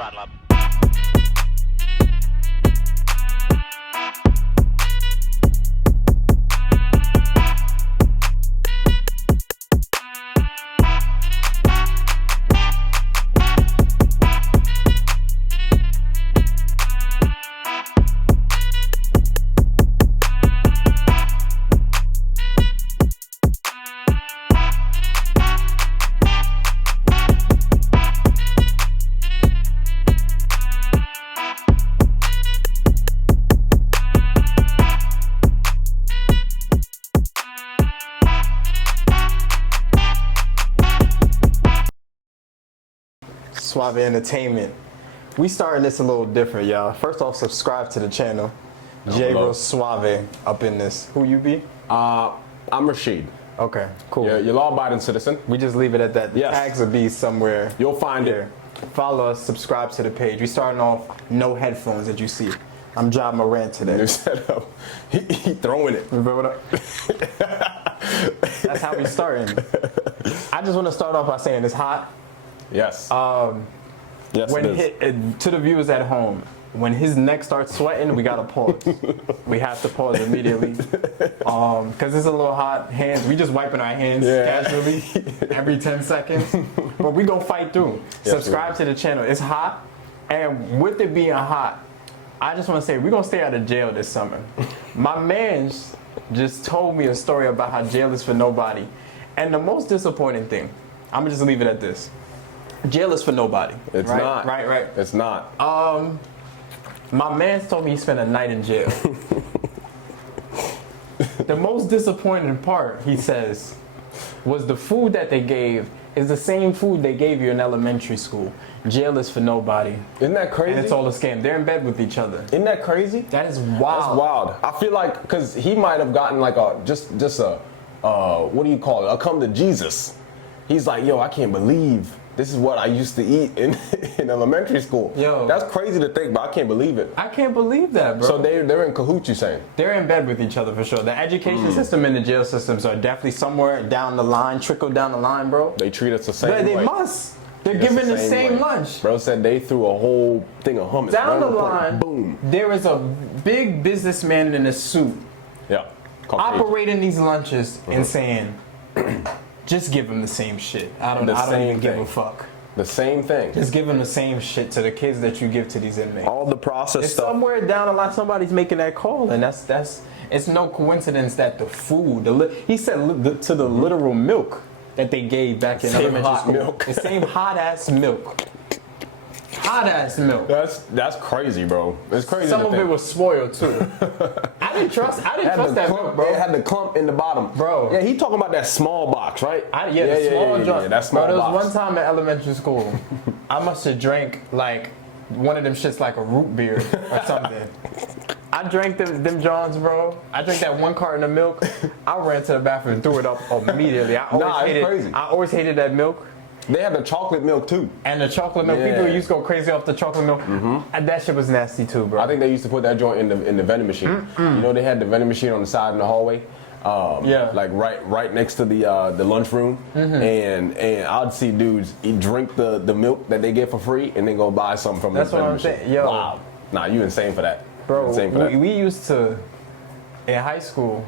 throttle up. SUAVÉ Entertainment. We starting this a little different, y'all. First off, subscribe to the channel. J-Bro SUAVÉ up in this. Who you be? I'm Rashid. Okay, cool. You're law-abiding citizen. We just leave it at that. The Yes. tags will be somewhere. You'll find here. Follow us, subscribe to the page. We starting off no headphones that you see. I'm driving my rant today. New setup. He throwing it. That's how we starting. I just want to start off by saying it's hot. Yes. Yes, When it is. to the viewers at home, when his neck starts sweating, we gotta pause. We have to pause immediately, cause it's a little hot. Hands, we just wiping our hands casually every 10 seconds. But we gonna fight through. Yes, Subscribe to the channel. It's hot, and with it being hot, I just want to say we're gonna stay out of jail this summer. My man just told me a story about how jail is for nobody, and the most disappointing thing, I'm gonna just leave it at this. Jail is for nobody. It's right? not. Right. It's not. My man told me he spent a night in jail. The most disappointing part, he says, was the food that they gave is the same food they gave you in elementary school. Jail is for nobody. Isn't that crazy? And it's all a scam. They're in bed with each other. Isn't that crazy? That is wild. That's wild. I feel like, because he might have gotten like a, just a, what do you call it? A come to Jesus. He's like, yo, I can't believe this is what I used to eat in elementary school. Yo. That's crazy to think, but I can't believe it. I can't believe that, bro. So they're in cahoots, you saying? They're in bed with each other for sure. The education system and the jail systems are definitely somewhere down the line, trickle down the line, bro. They treat us the same way. They must. They're Treat us giving the same way. lunch. Bro said they threw a whole thing of hummus. Down right the on plate. line, Boom. there is a big businessman in a suit Yeah. Caucasian. operating these lunches and saying, just give them the same shit. I don't even give a fuck. The same thing. Just give them the same shit to the kids that you give to these inmates. All the processed It's stuff. somewhere down the line somebody's making that call, and that's it's no coincidence that the food, he said to the literal milk that they gave back in Same elementary hot school, milk. the same hot ass milk. Hot ass milk. That's crazy, bro. It's crazy. Some to of think. it was spoiled too. I didn't trust that milk, bro. It had the clump in the bottom, Bro. Yeah, he talking about that small box, right? The small joint. Yeah, that small Bro, there box. was one time in elementary school, I must have drank like one of them shits like a root beer or something. I drank them Johns, bro. I drank that one carton of milk. I ran to the bathroom and threw it up immediately. It's crazy. I always hated that milk. They had the chocolate milk too. And the chocolate milk, Yeah. people used to go crazy off the chocolate milk. And that shit was nasty too, bro. I think they used to put that joint in the vending machine. You know, they had the vending machine on the side in the hallway. Yeah. Like right next to the lunchroom, and I'd see dudes drink the milk that they get for free, and then go buy something from That's the what vending I'm machine. saying. Yo. Wow, nah, you insane for that, Bro, insane for that. we used to, in high school,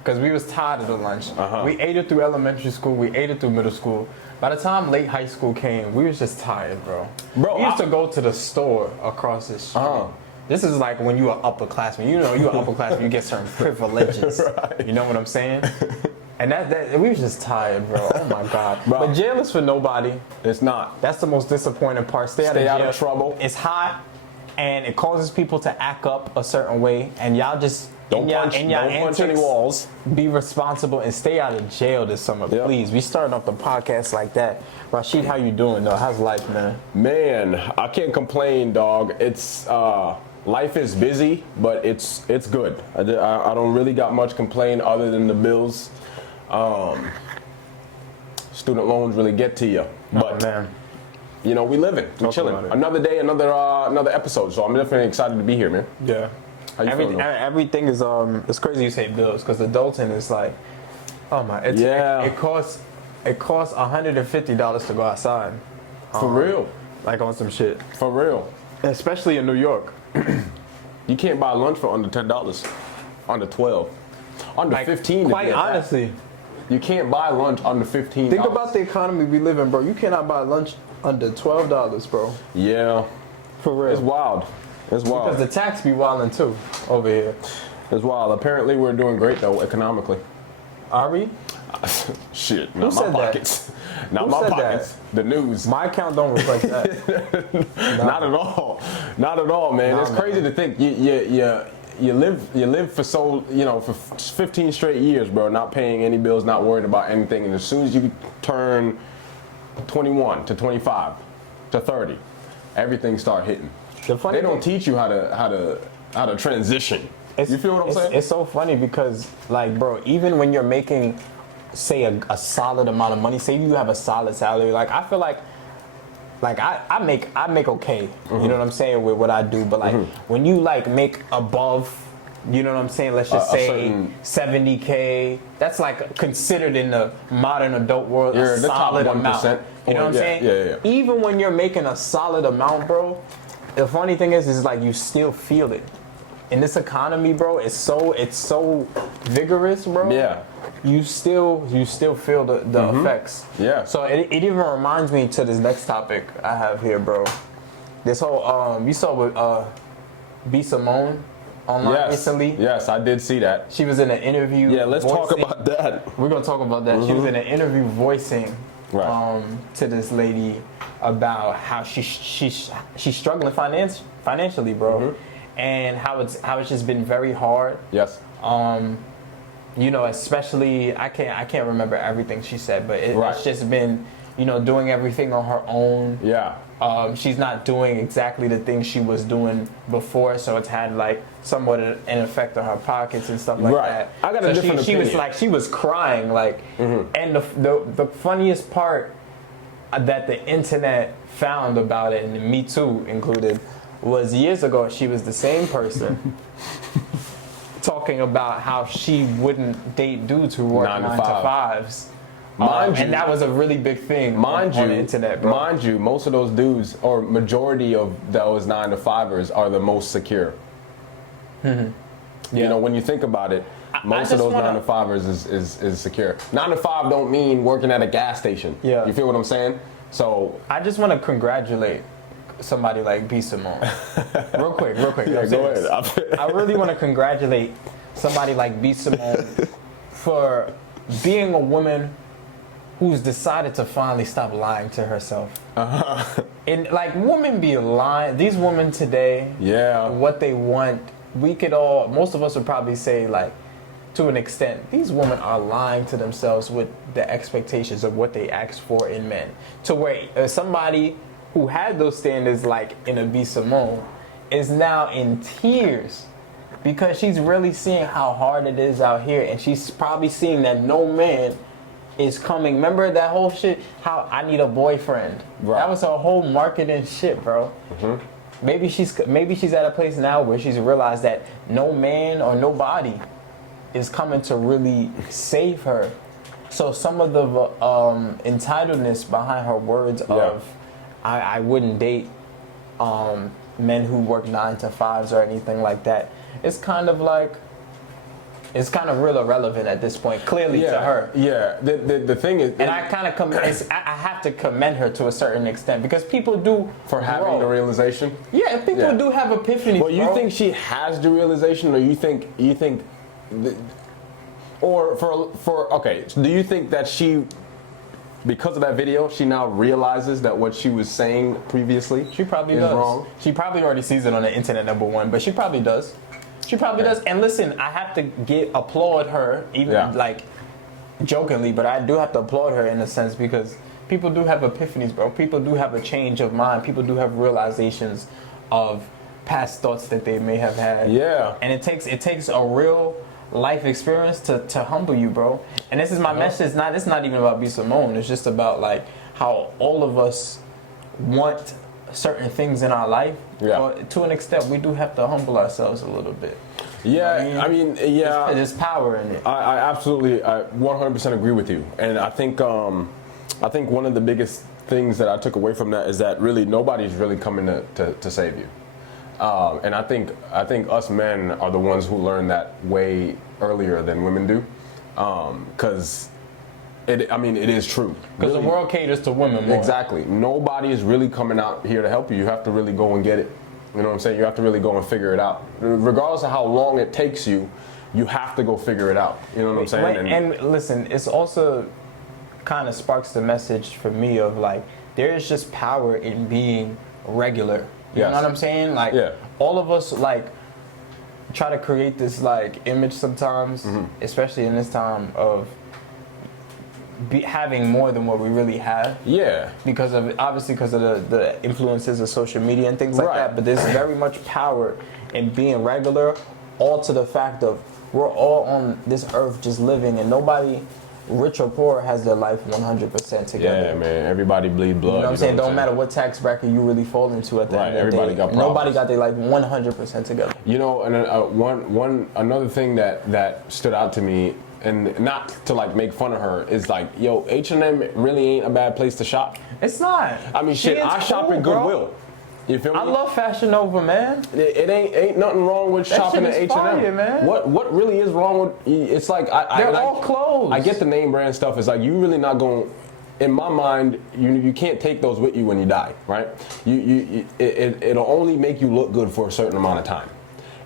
because we was tired of the lunch. We ate it through elementary school, we ate it through middle school. By the time late high school came, we was just tired, bro. We used to go to the store across the street. This is like when you are upperclassman. You know, you are upperclassman, you get certain privileges. Right. You know what I'm saying? And that we was just tired, bro. Oh my God. Bro. But jail is for nobody. It's not. That's the most disappointing part. Stay out of trouble. It's hot, and it causes people to act up a certain way, and y'all just Don't punch any walls. Be responsible and stay out of jail this summer, Yep. please. We starting off the podcast like that. Rashid, how you doing though? How's life, man? Man, I can't complain, dog. It's life is busy, but it's good. I don't really got much complain other than the bills. Student loans really get to you, but man. you know, we living, we Talk chilling. about it. Another day, another episode. So I'm definitely excited to be here, man. Yeah. How you feeling, though? Everything is it's crazy you say bills because adulting is like, oh my, it costs $150 to go outside. For real. like on some shit. For real. Especially in New York. You can't buy lunch for under $10, under 12, under Like, 15. quite honestly, you can't buy lunch under $15. think about the economy we live in, bro. You cannot buy lunch under $12, bro. Yeah, For real. it's wild. It's wild. Because the tax be wilding too over here. It's wild. Apparently, we're doing great though economically. Are we? Shit, Who not my said that? pockets. Not Who my said pockets. The news. My account don't reflect that. Not at all. Not at all, man. Nah, It's crazy to think you live for for 15 straight years, bro, not paying any bills, not worried about anything, and as soon as you turn 21 to 25 to 30, everything start hitting. They don't teach you how to transition. You feel what I'm saying? It's so funny because, like, bro, even when you're making, say, a solid amount of money, say you have a solid salary, like, I feel like I make okay, you know what I'm saying, with what I do, but like when you like make above, you know what I'm saying, let's just say 70K, that's like considered in the modern adult world a solid amount. You know what I'm saying? Yeah. Even when you're making a solid amount, bro, the funny thing is like you still feel it. In this economy, bro, it's so vigorous, bro. Yeah. You still feel the effects. Yeah. So it even reminds me to this next topic I have here, bro. This whole you saw with B. Simone online recently. Yes, I did see that. She was in an interview. Yeah, let's talk about that. We're gonna talk about that. She was in an interview voicing to this lady about how she's struggling financially, bro, and how it's just been very hard. Yes. You know, especially I can't remember everything she said, but it's just been, you know, doing everything on her own. Yeah. She's not doing exactly the things she was doing before, so it's had like somewhat an effect on her pockets and stuff like that. I got a different opinion. She was crying like, and the funniest part that the internet found about it, and Me Too included, was years ago she was the same person talking about how she wouldn't date dudes who work 9 to 5s. And that was a really big thing on the internet, bro. Mind you, most of those dudes, or majority of those 9 to 5ers, are the most secure. You know, when you think about it, most of those 9 to 5ers is secure. 9 to 5 don't mean working at a gas station. Yeah. You feel what I'm saying? So I just want to congratulate somebody like B. Simone. Real quick. Yeah, go ahead. I really want to congratulate somebody like B. Simone for being a woman who's decided to finally stop lying to herself. And like, women be lying. These women today, what they want, most of us would probably say, like, to an extent, these women are lying to themselves with the expectations of what they ask for in men. To where somebody who had those standards, like in a B. Simone, is now in tears because she's really seeing how hard it is out here, and she's probably seeing that no man is coming. Remember that whole shit? How I need a boyfriend. Right. That was her whole marketing shit, bro. Maybe she's at a place now where she's realized that no man or nobody is coming to really save her. So some of the entitledness behind her words of I wouldn't date men who work 9 to 5s or anything like that. It's kind of real irrelevant at this point, clearly to her. Yeah, the thing is, and I kind of I have to commend her to a certain extent because people do having the realization. Yeah, people do have epiphanies. Well, you think she has the realization, or you think, do you think that she, because of that video, she now realizes that what she was saying previously she probably does. Wrong? She probably already sees it on the internet, number one, but she probably does. She probably does. And listen, I have to applaud her, even like jokingly, but I do have to applaud her in a sense because people do have epiphanies, bro. People do have a change of mind. People do have realizations of past thoughts that they may have had. Yeah. And it takes a real life experience to humble you, bro. And this is my message. It's not even about B. Simone. It's just about like how all of us want certain things in our life. But to an extent, we do have to humble ourselves a little bit. Yeah, you know what I mean? There's power in it. I absolutely, I 100% agree with you. And I think one of the biggest things that I took away from that is that really nobody's really coming to save you. And I think us men are the ones who learn that way earlier than women do. Because it is true. Because the world caters to women more. Exactly. Nobody is really coming out here to help you. You have to really go and get it. You know what I'm saying? You have to really go and figure it out. Regardless of how long it takes you, you have to go figure it out. You know what I'm saying? And listen, it's also kind of sparks the message for me of like, there is just power in being regular. You know what I'm saying? Like, all of us like try to create this like image sometimes, especially in this time of having more than what we really have. Yeah. Because of the influences of social media and things like that. But there's very much power in being regular, all to the fact of we're all on this earth just living, and nobody, rich or poor, has their life 100% together. Yeah, man. Everybody bleed blood. You know what I'm saying? Don't matter what tax bracket you really fall into at the end of the everybody day. got problems. Nobody got their life 100% together. You know, and another thing that stood out to me, and not to like make fun of her, is like, yo, H&M really ain't a bad place to shop. It's not. I mean, shit, I shop in Goodwill. You feel me? I love Fashion Nova, man. It ain't nothing wrong with shopping at H&M. Fire, man. What really is wrong with? It's like they're all clothes. I get the name brand stuff. It's like you really not going. In my mind, you can't take those with you when you die, right? It'll only make you look good for a certain amount of time,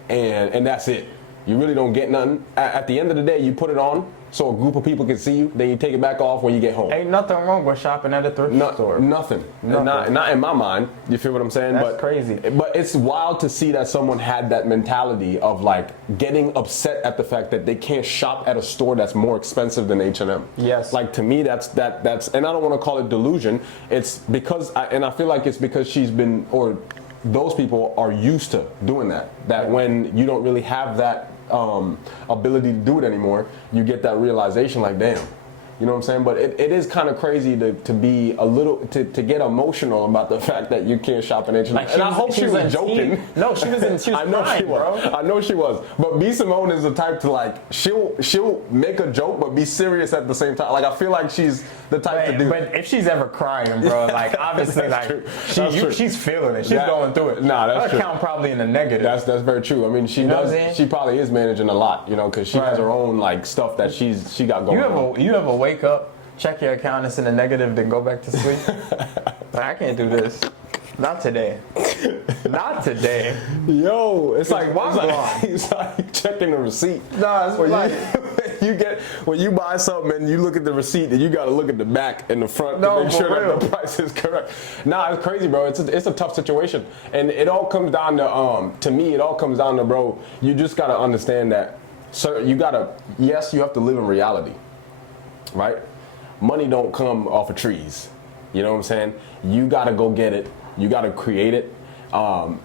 and that's it. You really don't get nothing. At the end of the day, you put it on so a group of people can see you, then you take it back off when you get home. Ain't nothing wrong with shopping at a thrift store. Nothing. Not in my mind. You feel what I'm saying? That's crazy. But it's wild to see that someone had that mentality of like getting upset at the fact that they can't shop at a store that's more expensive than H&M. Yes. Like to me, that's and I don't want to call it delusion. It's because, I feel like it's because she's been, or those people are used to doing that. That when you don't really have that ability to do it anymore, you get that realization like, damn, you know what I'm saying? But it is kind of crazy to be a little, to get emotional about the fact that you can't shop in H&M. And I hope she was joking. No, she was I know crying, she was. bro. I know she was. But B. Simone is the type to like, she'll make a joke but be serious at the same time. Like I feel like she's the type to do. But if she's ever crying, bro, like obviously like she's feeling it. She's going through it. Nah, that's her true. account probably in the negative. That's very true. I mean, she does. She probably is managing a lot, you know, because she has her own like stuff that she got going on. You ever wake up, check your account, it's in the negative, then go back to sleep? Like, I can't do this. Not today. Not today. Yo, it's like why? It's like checking the receipt. Nah, it's like when you buy something and you look at the receipt, and you got to look at the back and the front to make sure that the price is correct. Nah, it's crazy, bro. It's a tough situation, and it all comes down to me. It all comes down to, bro. You just got to understand that, sir. You have to live in reality, right? Money don't come off of trees. You know what I'm saying? You got to go get it. You got to create it, and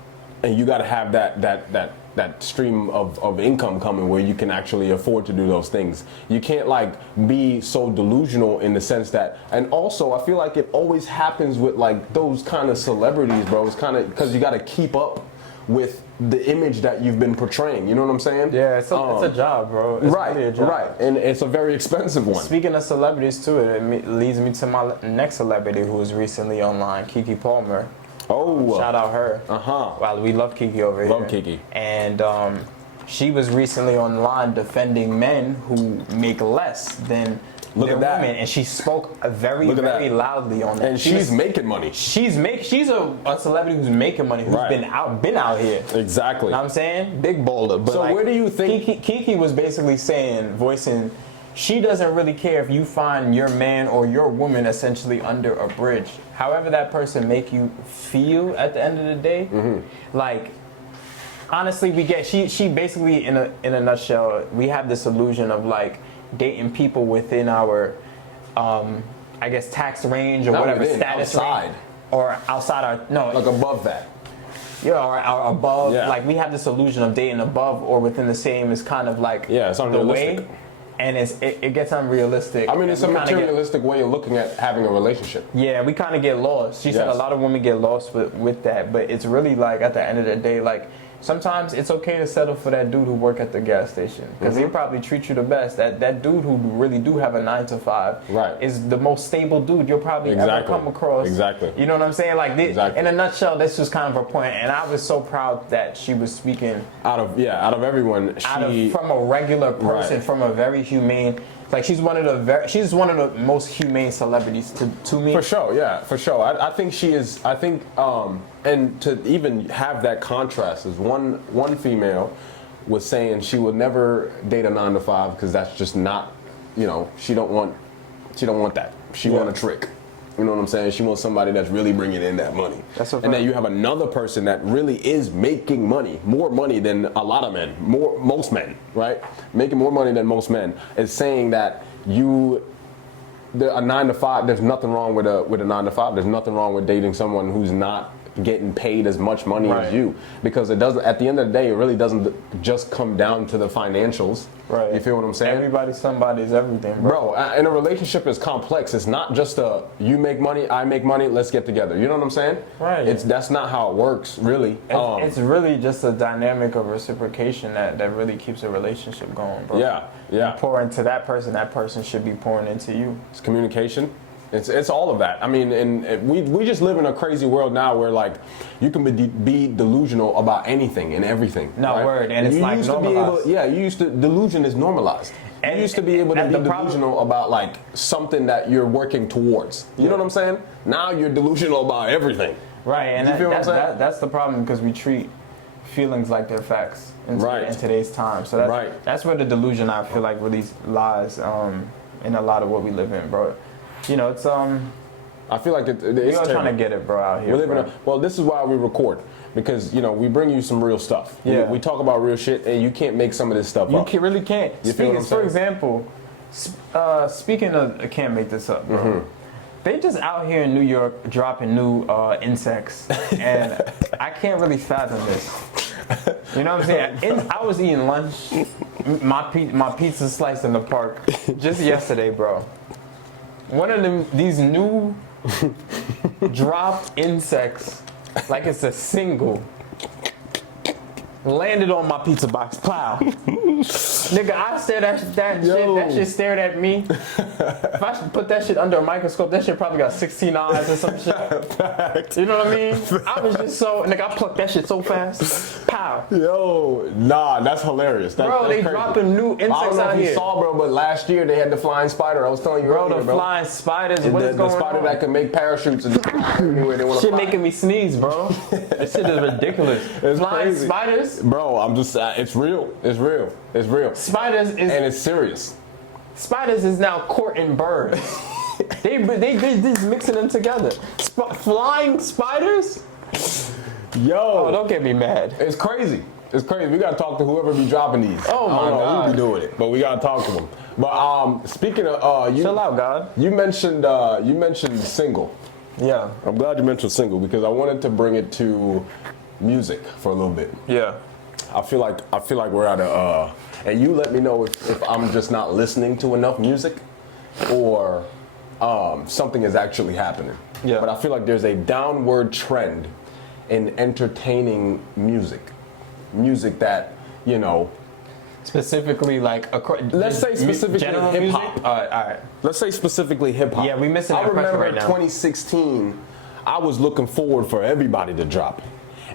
you got to have that stream of income coming where you can actually afford to do those things. You can't like be so delusional in the sense that, and also I feel like it always happens with like those kind of celebrities, bro. It's kind of because you got to keep up with the image that you've been portraying. You know what I'm saying? Yeah, it's a job, bro. It's really a job. Right, and it's a very expensive one. Speaking of celebrities too, it leads me to my next celebrity who was recently online, Keke Palmer. Oh, shout out her. Well, we love Keke over here. Love Keke. And she was recently online defending men who make less than their women, and she spoke very loudly on that. And she's making money. She's a celebrity who's making money, who's been out here. Exactly. You know what I'm saying? Big baller. But so like, where do you think Keke was basically voicing she doesn't really care if you find your man or your woman essentially under a bridge. However that person make you feel at the end of the day, like honestly, she basically in a nutshell, we have this illusion of like dating people within our I guess tax range or whatever status range, or outside our like above that. Yeah, or above. Yeah. Like we have this illusion of dating above or within the same is kind of like it's unrealistic. The way, and it gets unrealistic. I mean, it's a materialistic way of looking at having a relationship. Yeah, we kind of get lost. She said a lot of women get lost with that, but it's really like at the end of the day, like sometimes it's okay to settle for that dude who work at the gas station because he probably treat you the best. That dude who really do have a 9 to 5 is the most stable dude you'll probably ever come across. Exactly. You know what I'm saying? Like in a nutshell, this was kind of her point, and I was so proud that she was speaking out of everyone, from a regular person, from a very humane. Like she's one of the most humane celebrities to me. For sure, yeah, for sure. I think she is. I think, and to even have that contrast is one female was saying she would never date a 9 to 5 because that's just not, she don't want that. She want a trick. You know what I'm saying? She wants somebody that's really bringing in that money. And then you have another person that really is making money, more money than a lot of men, most men, right? Making more money than most men, is saying that a 9 to 5. There's nothing wrong with a 9 to 5. There's nothing wrong with dating someone who's not getting paid as much money as you, because it doesn't. At the end of the day, it really doesn't just come down to the financials. Right. You feel what I'm saying? Everybody's somebody's everything, bro. And a relationship is complex. It's not just you make money, I make money, let's get together. You know what I'm saying? Right. That's not how it works, really. It's really just a dynamic of reciprocation that really keeps a relationship going, bro. Yeah. You pour into that person should be pouring into you. It's communication. It's all of that. I mean, and we just live in a crazy world now where like you can be delusional about anything and everything. No word, and it's like normalized. Delusion is normalized. You used to be able to be delusional about like something that you're working towards. You know what I'm saying? Now you're delusional about everything. Right, and that's the problem, because we treat feelings like they're facts in today's time. So that's where the delusion, I feel like, really lies in a lot of what we live in, bro. It's I feel like it's we're all trying to get it, bro, out here. Well, this is why we record, because we bring you some real stuff. Yeah. We talk about real shit, and you can't make some of this stuff up. You really can't. For example, speaking of, I can't make this up, bro. They just out here in New York dropping new insects, and I can't really fathom this. You know what I'm saying? I was eating lunch, my pizza slice in the park just yesterday, bro. One of these new dropped insects, like it's a single, landed on my pizza box. Plow. Nigga, I stared at that shit. That shit stared at me. If I should put that shit under a microscope, that shit probably got 16 eyes or some shit. You know what I mean? I was just nigga, I plucked that shit so fast. Pow. That's hilarious. Bro, they dropping new insects out here. I don't know if you saw, bro, but last year they had the flying spider. I was telling you earlier, bro. Flying spiders. What is going on? The spider that can make parachutes and anywhere they want to fly. Shit making me sneeze, bro. This shit is ridiculous. Flying crazy. Spiders. Bro, I'm just, it's real. It's real. It's real. Spiders is... And it's serious. Spiders is now courting birds. they just mixing them together. Flying spiders? Oh, don't get me mad. It's crazy. It's crazy. We gotta talk to whoever be dropping these. Oh my God. Who be doing it, but we gotta talk to them. But speaking of, chill out, God. You mentioned single. Yeah. I'm glad you mentioned single, because I wanted to bring it to music for a little bit. Yeah. I feel like we're at a and you let me know if I'm just not listening to enough music, or something is actually happening. Yeah. But I feel like there's a downward trend in entertaining music that specifically like let's say specifically hip hop. All right. Let's say specifically hip hop. Yeah, we missing that I remember right in now. 2016, I was looking forward for everybody to drop.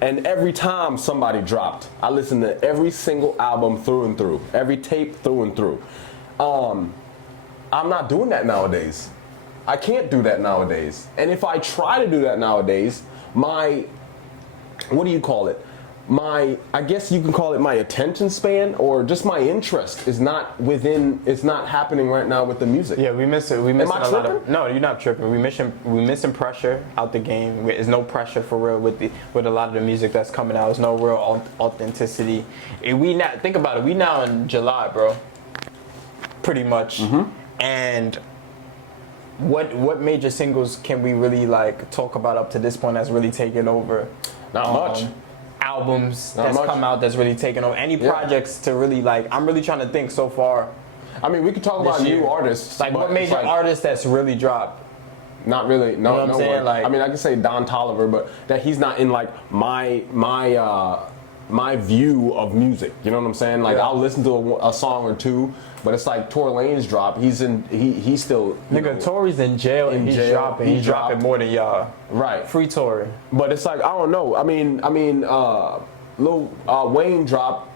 And every time somebody dropped, I listened to every single album through and through, every tape through and through. I'm not doing that nowadays. I can't do that nowadays. And if I try to do that nowadays, what do you call it? I guess you can call it my attention span, or just my interest is not happening right now with the music. Yeah, we miss it. We miss Am I tripping? No, you're not tripping. We missing pressure out the game. There's no pressure for real with a lot of the music that's coming out. There's no real authenticity. And think about it. We now in July, bro. Pretty much. And what major singles can we really like talk about up to this point that's really taken over? Not much. Albums that's come out that's really taken over. Any projects to really like, I'm really trying to think so far. I mean, we could talk about new artists. Like what major artist that's really dropped? Not really. No, you know what I'm saying? Like, I mean, I could say Don Toliver, but that he's not in like my my view of music. You know what I'm saying? Like, Yeah. I'll listen to a song or two, but it's like Tory Lanez drop. He's still Nigga, Tory's in jail and he's dropping. He's dropping more than y'all. Right. Free Tory. But it's like, I don't know. I mean, Lil Wayne drop.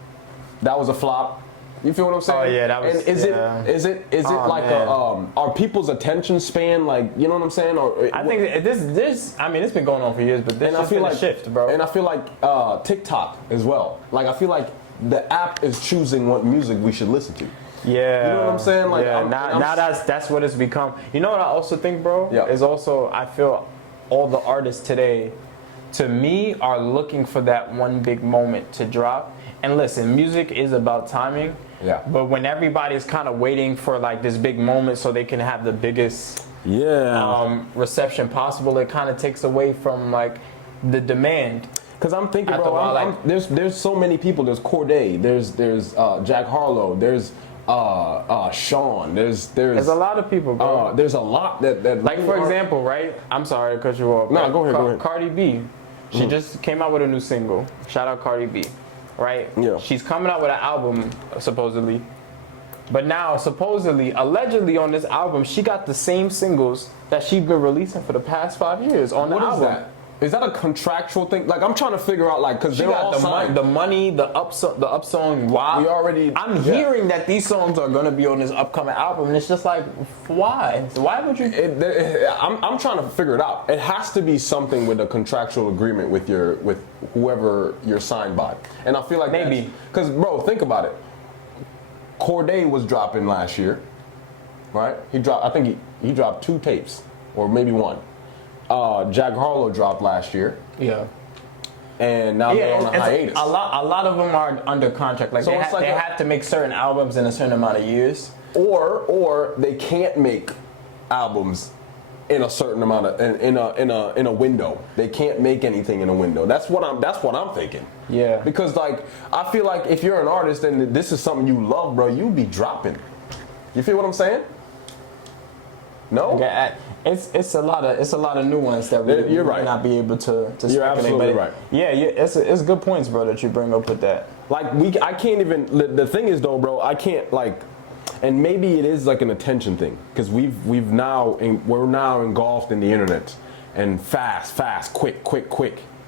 That was a flop. You feel what I'm saying? Oh yeah, that was. And is it like are people's attention span, like, you know what I'm saying? Or I think this. I mean, it's been going on for years, but this has been a shift, bro. And I feel like TikTok as well. Like, I feel like the app is choosing what music we should listen to. Yeah. You know what I'm saying? Like, yeah. Now that's what it's become. You know what I also think, bro? Yeah. Is also, I feel all the artists today, to me, are looking for that one big moment to drop. And listen, music is about timing. Yeah. But when everybody's kind of waiting for like this big moment so they can have the biggest reception possible, it kind of takes away from like the demand. Because I'm thinking, bro, there's so many people. There's Corday, there's Jack Harlow, there's Sean, there's a lot of people, bro. There's a lot that like, for example, right? I'm sorry to cut you off. No, go ahead. Cardi B, she just came out with a new single. Shout out Cardi B, right? Yeah. She's coming out with an album supposedly, but now supposedly, allegedly on this album, she got the same singles that she's been releasing for the past 5 years on the album. What is that? Is that a contractual thing? Like, I'm trying to figure out, like, because they're all signed. The money, the upsong. Why? I'm hearing that these songs are gonna be on this upcoming album, and it's just like, why? Why would you? I'm trying to figure it out. It has to be something with a contractual agreement with whoever you're signed by, and I feel like maybe because, bro, think about it. Corday was dropping last year, right? I think he dropped 2 tapes, or maybe 1. Jack Harlow dropped last year. Yeah. And now they're on a hiatus. A lot of them are under contract. Like, so they have to make certain albums in a certain amount of years. Or they can't make albums in a certain amount of in a window. They can't make anything in a window. That's what I'm thinking. Yeah. Because, like, I feel like if you're an artist and this is something you love, bro, you be dropping. You feel what I'm saying? No? Okay, it's a lot of nuance that we might not be able to speculate. You're absolutely right. Yeah, it's good points, bro, that you bring up with that. Like, I can't even. The thing is, though, bro, I can't, like, and maybe it is like an attention thing, because we're now engulfed in the internet and fast, quick.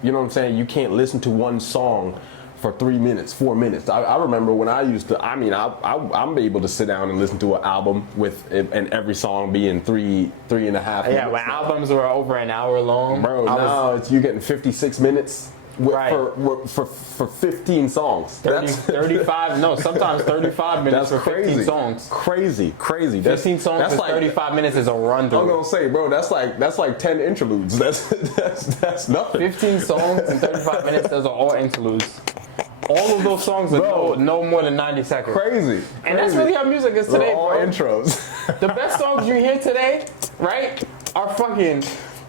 You know what I'm saying? You can't listen to one song for 3 minutes, 4 minutes. I remember when I used to. I mean, I'm able to sit down and listen to an album and every song being 3.5 minutes. Yeah, when albums were over an hour long, bro. Now you're getting 56 minutes for 15 songs. 35. No, sometimes 35 minutes for 15 songs. Crazy. 15 songs for 35 minutes is a run through. I'm gonna say, bro, that's like 10 interludes. That's nothing. 15 songs in 35 minutes. Those are all interludes. All of those songs are no more than 90 seconds. Crazy. And that's really how music is today, all bro. Intros. The best songs you hear today, right, are fucking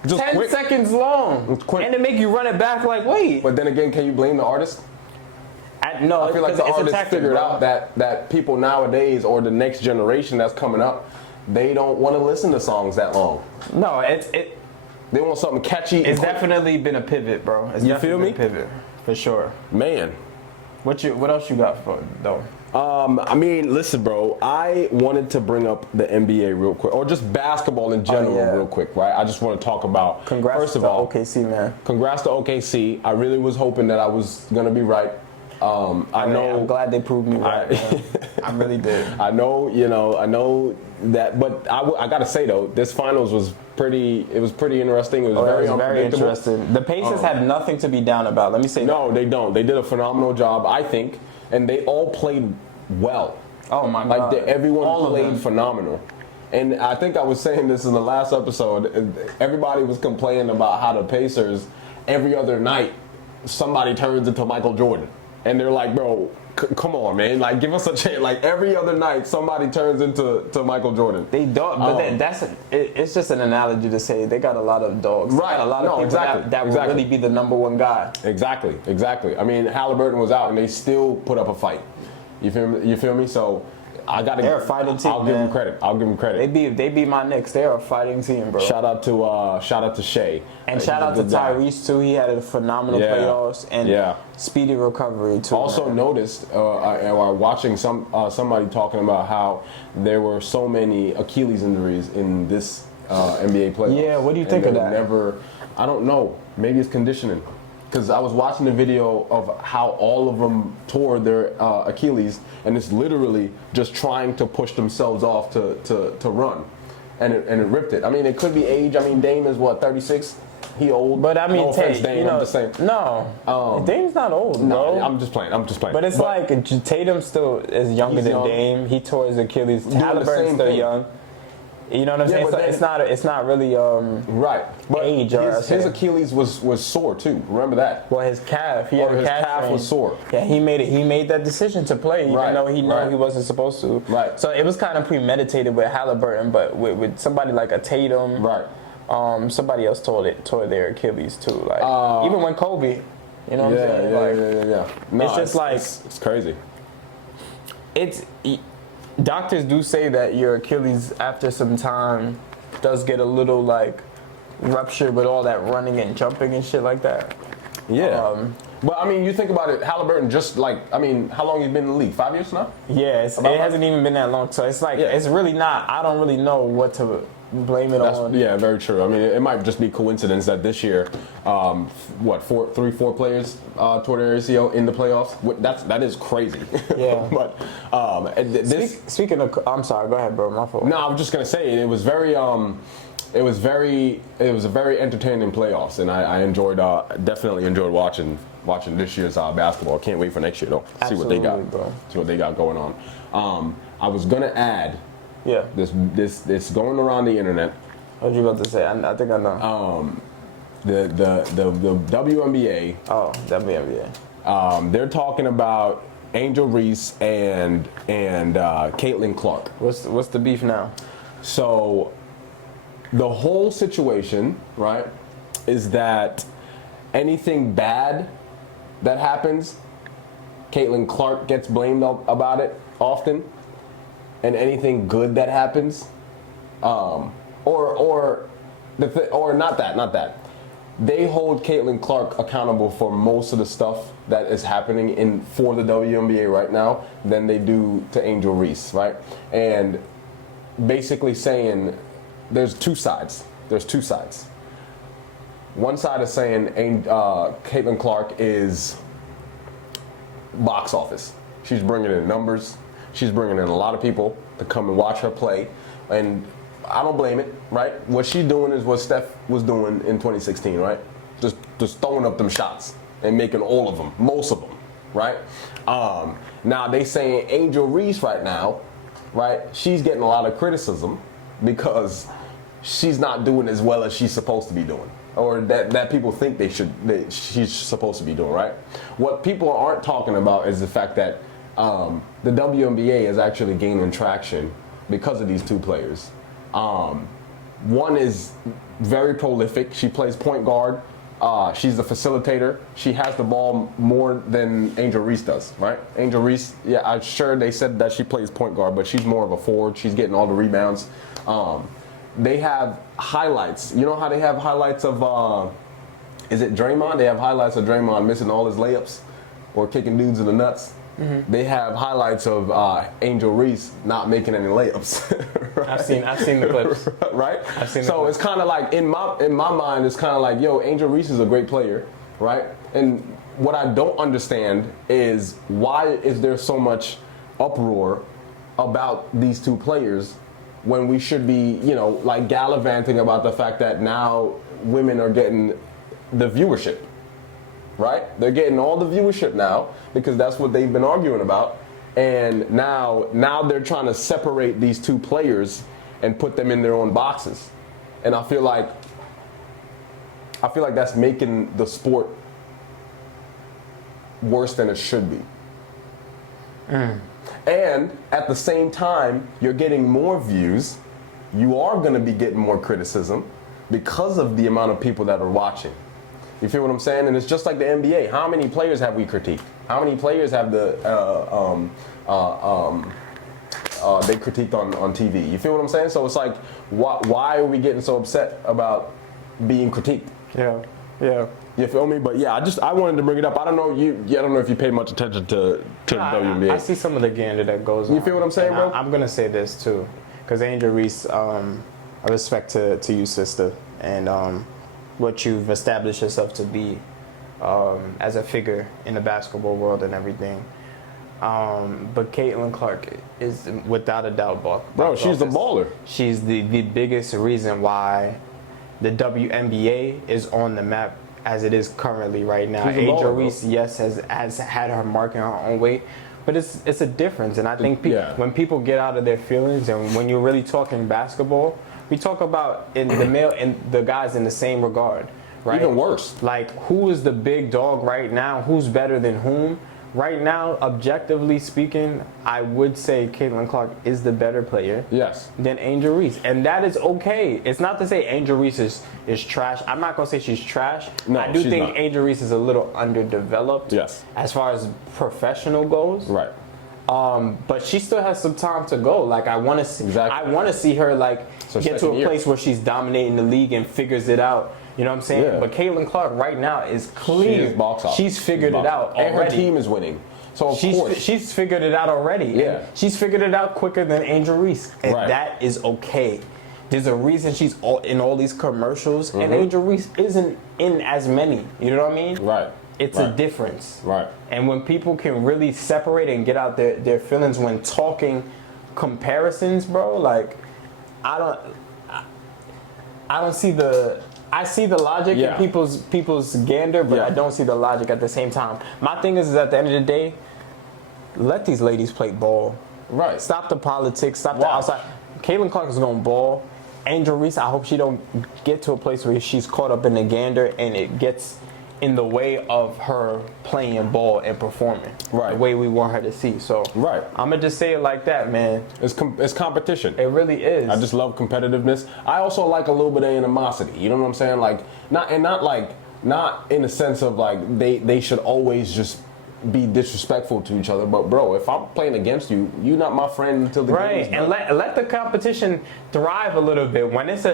just 10 quick. seconds long. It's quick. And they make you run it back like, wait. But then again, can you blame the artist? No, I feel like the artist figured out that people nowadays, or the next generation that's coming up, they don't want to listen to songs that long. No, they want something catchy. It's definitely been a pivot, bro. You feel me? Pivot, for sure. Man. What else you got for though? I mean, listen, bro. I wanted to bring up the NBA real quick, or just basketball in general, real quick, right? I just want to talk about. Congrats to OKC, man. Congrats to OKC. I really was hoping that I was gonna be right. I know. I'm glad they proved me right. I really did. I know that, but I gotta say though, this finals was pretty. It was pretty interesting. It was very interesting. The Pacers had nothing to be down about. Let me say. No, they don't. They did a phenomenal job, I think, and they all played well. Oh my God! Like everyone played phenomenal. And I think I was saying this in the last episode. Everybody was complaining about how the Pacers, every other night, somebody turns into Michael Jordan. And they're like, bro, come on, man. Like, give us a chance. Like, every other night, somebody turns into Michael Jordan. They don't. But it's just an analogy to say they got a lot of dogs. Right. A lot of people that will really be the number one guy. Exactly. I mean, Halliburton was out, and they still put up a fight. You feel me? So They're a fighting team. I'll give them credit. I'll give them credit. They beat my Knicks. They're a fighting team, bro. Shout out to Shea. And shout out to Tyrese too. He had a phenomenal playoffs and speedy recovery too. Also noticed while watching somebody talking about how there were so many Achilles injuries in this NBA playoffs. Yeah, what do you think of that? I don't know. Maybe it's conditioning. Because I was watching the video of how all of them tore their Achilles, and it's literally just trying to push themselves off to run, and it ripped it. I mean, it could be age. I mean, Dame is what, 36? He old. But I mean, no offense, Dame, I'm just saying. No, Dame's not old, bro. No, I'm just playing. But it's like Tatum still is younger than Dame. He tore his Achilles. Halliburton's still young. You know what I'm saying? So it's not really right. But age. His Achilles was sore too. Remember that? Well, his calf. His calf was sore. Yeah, he made that decision to play, even though he knew he wasn't supposed to. Right. So it was kind of premeditated with Halliburton, but with somebody like a Tatum, right. Somebody else tore their Achilles too. Like even when Kobe, you know what I'm saying? Yeah. No, it's just like it's crazy. Doctors do say that your Achilles after some time does get a little like ruptured with all that running and jumping and shit like that. Yeah. But I mean, you think about it, Halliburton how long has he been in the league? 5 years now? Yeah, it hasn't even been that long. So it's like, it's really not, I don't really know what to blame it on. Yeah, very true. I mean, it might just be coincidence that this year, 4 players tore their ACL in the playoffs. That is crazy. Yeah. But speaking of, I'm sorry, go ahead, bro. My fault. No, I was just gonna say it was a very entertaining playoffs, and I definitely enjoyed watching this year's basketball. Can't wait for next year though. Absolutely, see what they got. Bro. See what they got going on. I was gonna add. Yeah. This going around the internet. What you about to say? I think I know. The WNBA. Oh, WNBA. They're talking about Angel Reese and Caitlin Clark. What's the beef now? So the whole situation, right, is that anything bad that happens, Caitlin Clark gets blamed about it often. And anything good that happens, or not that. They hold Caitlin Clark accountable for most of the stuff that is happening for the WNBA right now than they do to Angel Reese, right? And basically saying there's two sides. One side is saying Caitlin Clark is box office. She's bringing in numbers. She's bringing in a lot of people to come and watch her play, and I don't blame it, right? What she's doing is what Steph was doing in 2016, right? Just throwing up them shots and making all of them, most of them, right? Now they saying Angel Reese right now, right? She's getting a lot of criticism because she's not doing as well as she's supposed to be doing, or that people think she's supposed to be doing, right? What people aren't talking about is the fact that the WNBA is actually gaining traction because of these two players. One is very prolific. She plays point guard. She's the facilitator. She has the ball more than Angel Reese does, right? Angel Reese, yeah, I'm sure they said that she plays point guard, but she's more of a forward. She's getting all the rebounds. They have highlights. You know how they have highlights of, is it Draymond? They have highlights of Draymond missing all his layups or kicking dudes in the nuts. Mm-hmm. They have highlights of Angel Reese not making any layups. Right? I've seen the clips. Right? So it's kind of like in my mind, it's kind of like, yo, Angel Reese is a great player, right? And what I don't understand is why is there so much uproar about these two players when we should be, like gallivanting about the fact that now women are getting the viewership. Right? They're getting all the viewership now because that's what they've been arguing about. And now they're trying to separate these two players and put them in their own boxes. And I feel like that's making the sport worse than it should be. And at the same time, you're getting more views. You are going to be getting more criticism because of the amount of people that are watching. You feel what I'm saying? And it's just like the NBA. How many players have we critiqued? How many players have they critiqued on TV. You feel what I'm saying? So it's like, why are we getting so upset about being critiqued? Yeah, yeah. You feel me? But yeah, I wanted to bring it up. I don't know I don't know if you pay much attention to the WNBA. I see some of the gander that goes on. You feel what I'm saying, bro? I'm gonna say this too, because Angel Reese, I respect to you, sister, and what you've established yourself to be as a figure in the basketball world and everything. But Caitlin Clark is without a doubt, bro. She's the baller. She's the biggest reason why the WNBA is on the map as it is currently right now. Angel Reese, yes, has had her mark in her own way, but it's a difference. And I think when people get out of their feelings, and when you're really talking basketball, we talk about in the male and the guys in the same regard, right? Even worse. Like, who is the big dog right now? Who's better than whom? Right now, objectively speaking, I would say Caitlin Clark is the better player than Angel Reese. And that is okay. It's not to say Angel Reese is trash. I'm not going to say she's trash. No, I do think not. Angel Reese is a little underdeveloped as far as professional goes. Right. But she still has some time to go. Like, I want to see her get to a place where she's dominating the league and figures it out. You know what I'm saying? Yeah. But Caitlin Clark right now is clear. She's figured it out already. And her team is winning. So of course. She's figured it out already. Yeah. She's figured it out quicker than Angel Reese. And that is okay. There's a reason she's in all these commercials, and Angel Reese isn't in as many. You know what I mean? Right. It's a difference. Right. And when people can really separate and get out their feelings when talking comparisons, bro, like, I see the logic in people's gander, but I don't see the logic at the same time. My thing is at the end of the day, let these ladies play ball. Right. Stop the politics. Stop the outside. Caitlin Clark is going to ball. Angel Reese, I hope she don't get to a place where she's caught up in the gander and it gets in the way of her playing ball and performing the way we want her to see. So I'm gonna just say it like that, man. It's competition. It really is. I just love competitiveness. I also like a little bit of animosity. You know what I'm saying? Like not in the sense of like they should always just be disrespectful to each other. But bro, if I'm playing against you, you're not my friend until the game is done. And let the competition thrive a little bit. When it's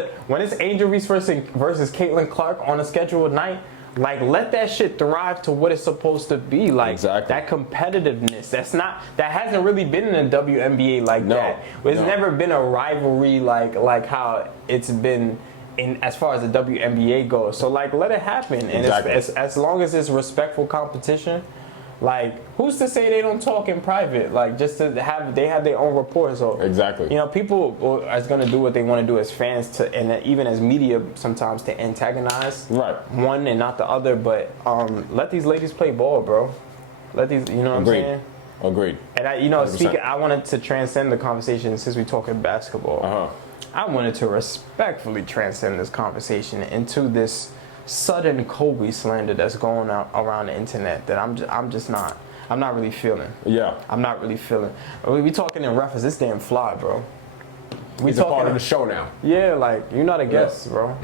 Angel Reese versus Caitlin Clark on a scheduled night, like, let that shit thrive to what it's supposed to be. Like, that competitiveness. That hasn't really been in the WNBA like that. There's never been a rivalry like how it's been in as far as the WNBA goes. So, like, let it happen. And as long as it's respectful competition, like, who's to say they don't talk in private? Like, just to have their own rapport. So you know, people are going to do what they want to do as fans and even as media sometimes to antagonize one and not the other. But let these ladies play ball, bro. Let these, you know what I'm saying? Agreed. And I wanted to transcend the conversation since we're talking basketball. I wanted to respectfully transcend this conversation into this sudden Kobe slander that's going out around the internet that I'm not really feeling. I'm not really feeling. We talking in reference. This damn fly, bro. He's a part of the show now. Yeah, like, you're not a guest, bro.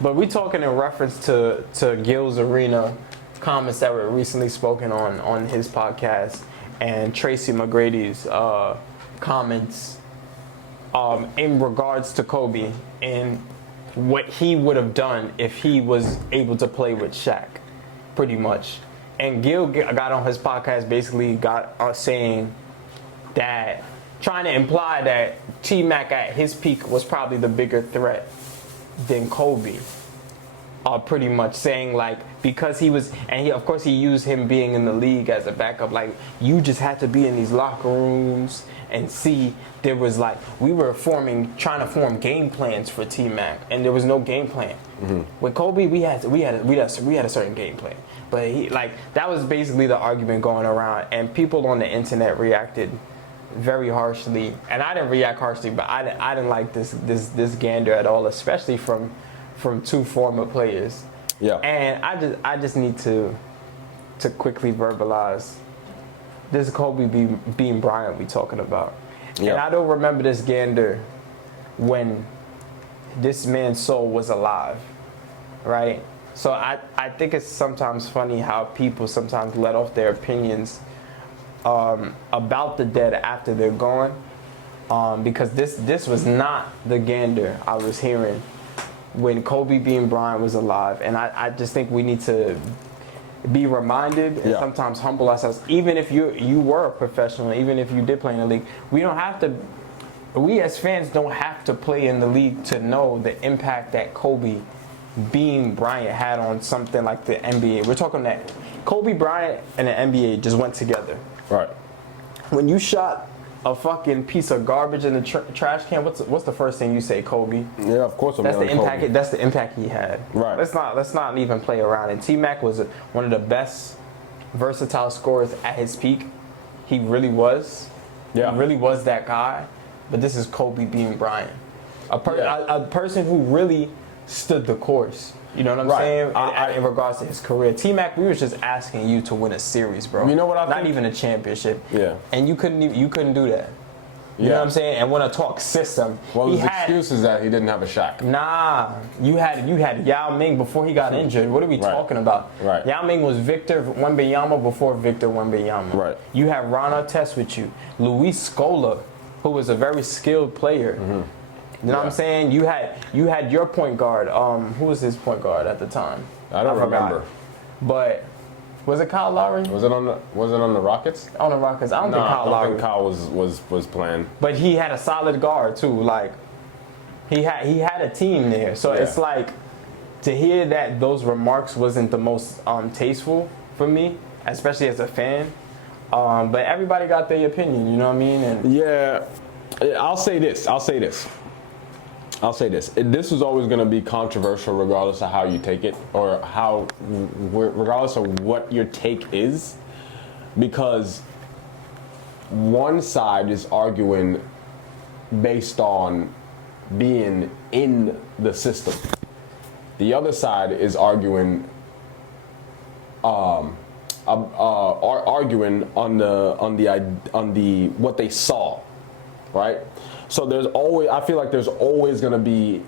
But we talking in reference to Gil's Arena comments that were recently spoken on his podcast, and Tracy McGrady's comments in regards to Kobe and what he would have done if he was able to play with Shaq, pretty much. And Gil got on his podcast, basically saying that, trying to imply that T-Mac at his peak was probably the bigger threat than Kobe. Pretty much saying, like, because he was, and of course he used him being in the league as a backup, like, you just had to be in these locker rooms and see. There was like, we were trying to form game plans for T-Mac, and there was no game plan. With Kobe, we had a certain game plan, but that was basically the argument going around, and people on the internet reacted very harshly, and I didn't react harshly, but I didn't like this gander at all, especially from two former players. And I just need to quickly verbalize this Kobe Bean Bryant we talking about. And I don't remember this gander when this man's soul was alive, right? So I think it's sometimes funny how people sometimes let off their opinions about the dead after they're gone. because this was not the gander I was hearing when Kobe being Bryant was alive, and I just think we need to be reminded and sometimes humble ourselves. Even if you were a professional, even if you did play in the league, we as fans don't have to play in the league to know the impact that Kobe being Bryant had on something like the NBA. We're talking that Kobe Bryant and the NBA just went together. Right. When you shot a fucking piece of garbage in the trash can, what's the first thing you say, Kobe? Yeah, of course. That's the impact. Kobe. That's the impact he had. Right. Let's not even play around. And T-Mac was one of the best versatile scorers at his peak. He really was. Yeah. He really was that guy. But this is Kobe being Bryant, a person who really stood the course. You know what I'm saying? In regards to his career, T-Mac, we was just asking you to win a series, bro. You know what I Not think? even a championship. Yeah. And you couldn't do that. You know what I'm saying? And when I talk system, well, his excuse is that he didn't have a shot. Nah, you had Yao Ming before he got injured. What are we talking about? Right. Yao Ming was Victor Wembanyama before Victor Wembanyama. Right. You had Ron Artest with you, Luis Scola, who was a very skilled player. Mm-hmm. You know what I'm saying? You had your point guard. Who was his point guard at the time? I don't remember. But was it Kyle Lowry? Was it on the Rockets? On the Rockets. I don't think Kyle I Lowry. think Kyle was playing. But he had a solid guard too. Like he had a team there. So it's like to hear that those remarks wasn't the most tasteful for me, especially as a fan. But everybody got their opinion, you know what I mean? And yeah, I'll say this. This is always going to be controversial regardless of how you take it or regardless of what your take is, because one side is arguing based on being in the system. The other side is arguing arguing on the what they saw, right? So I feel like there's always going to be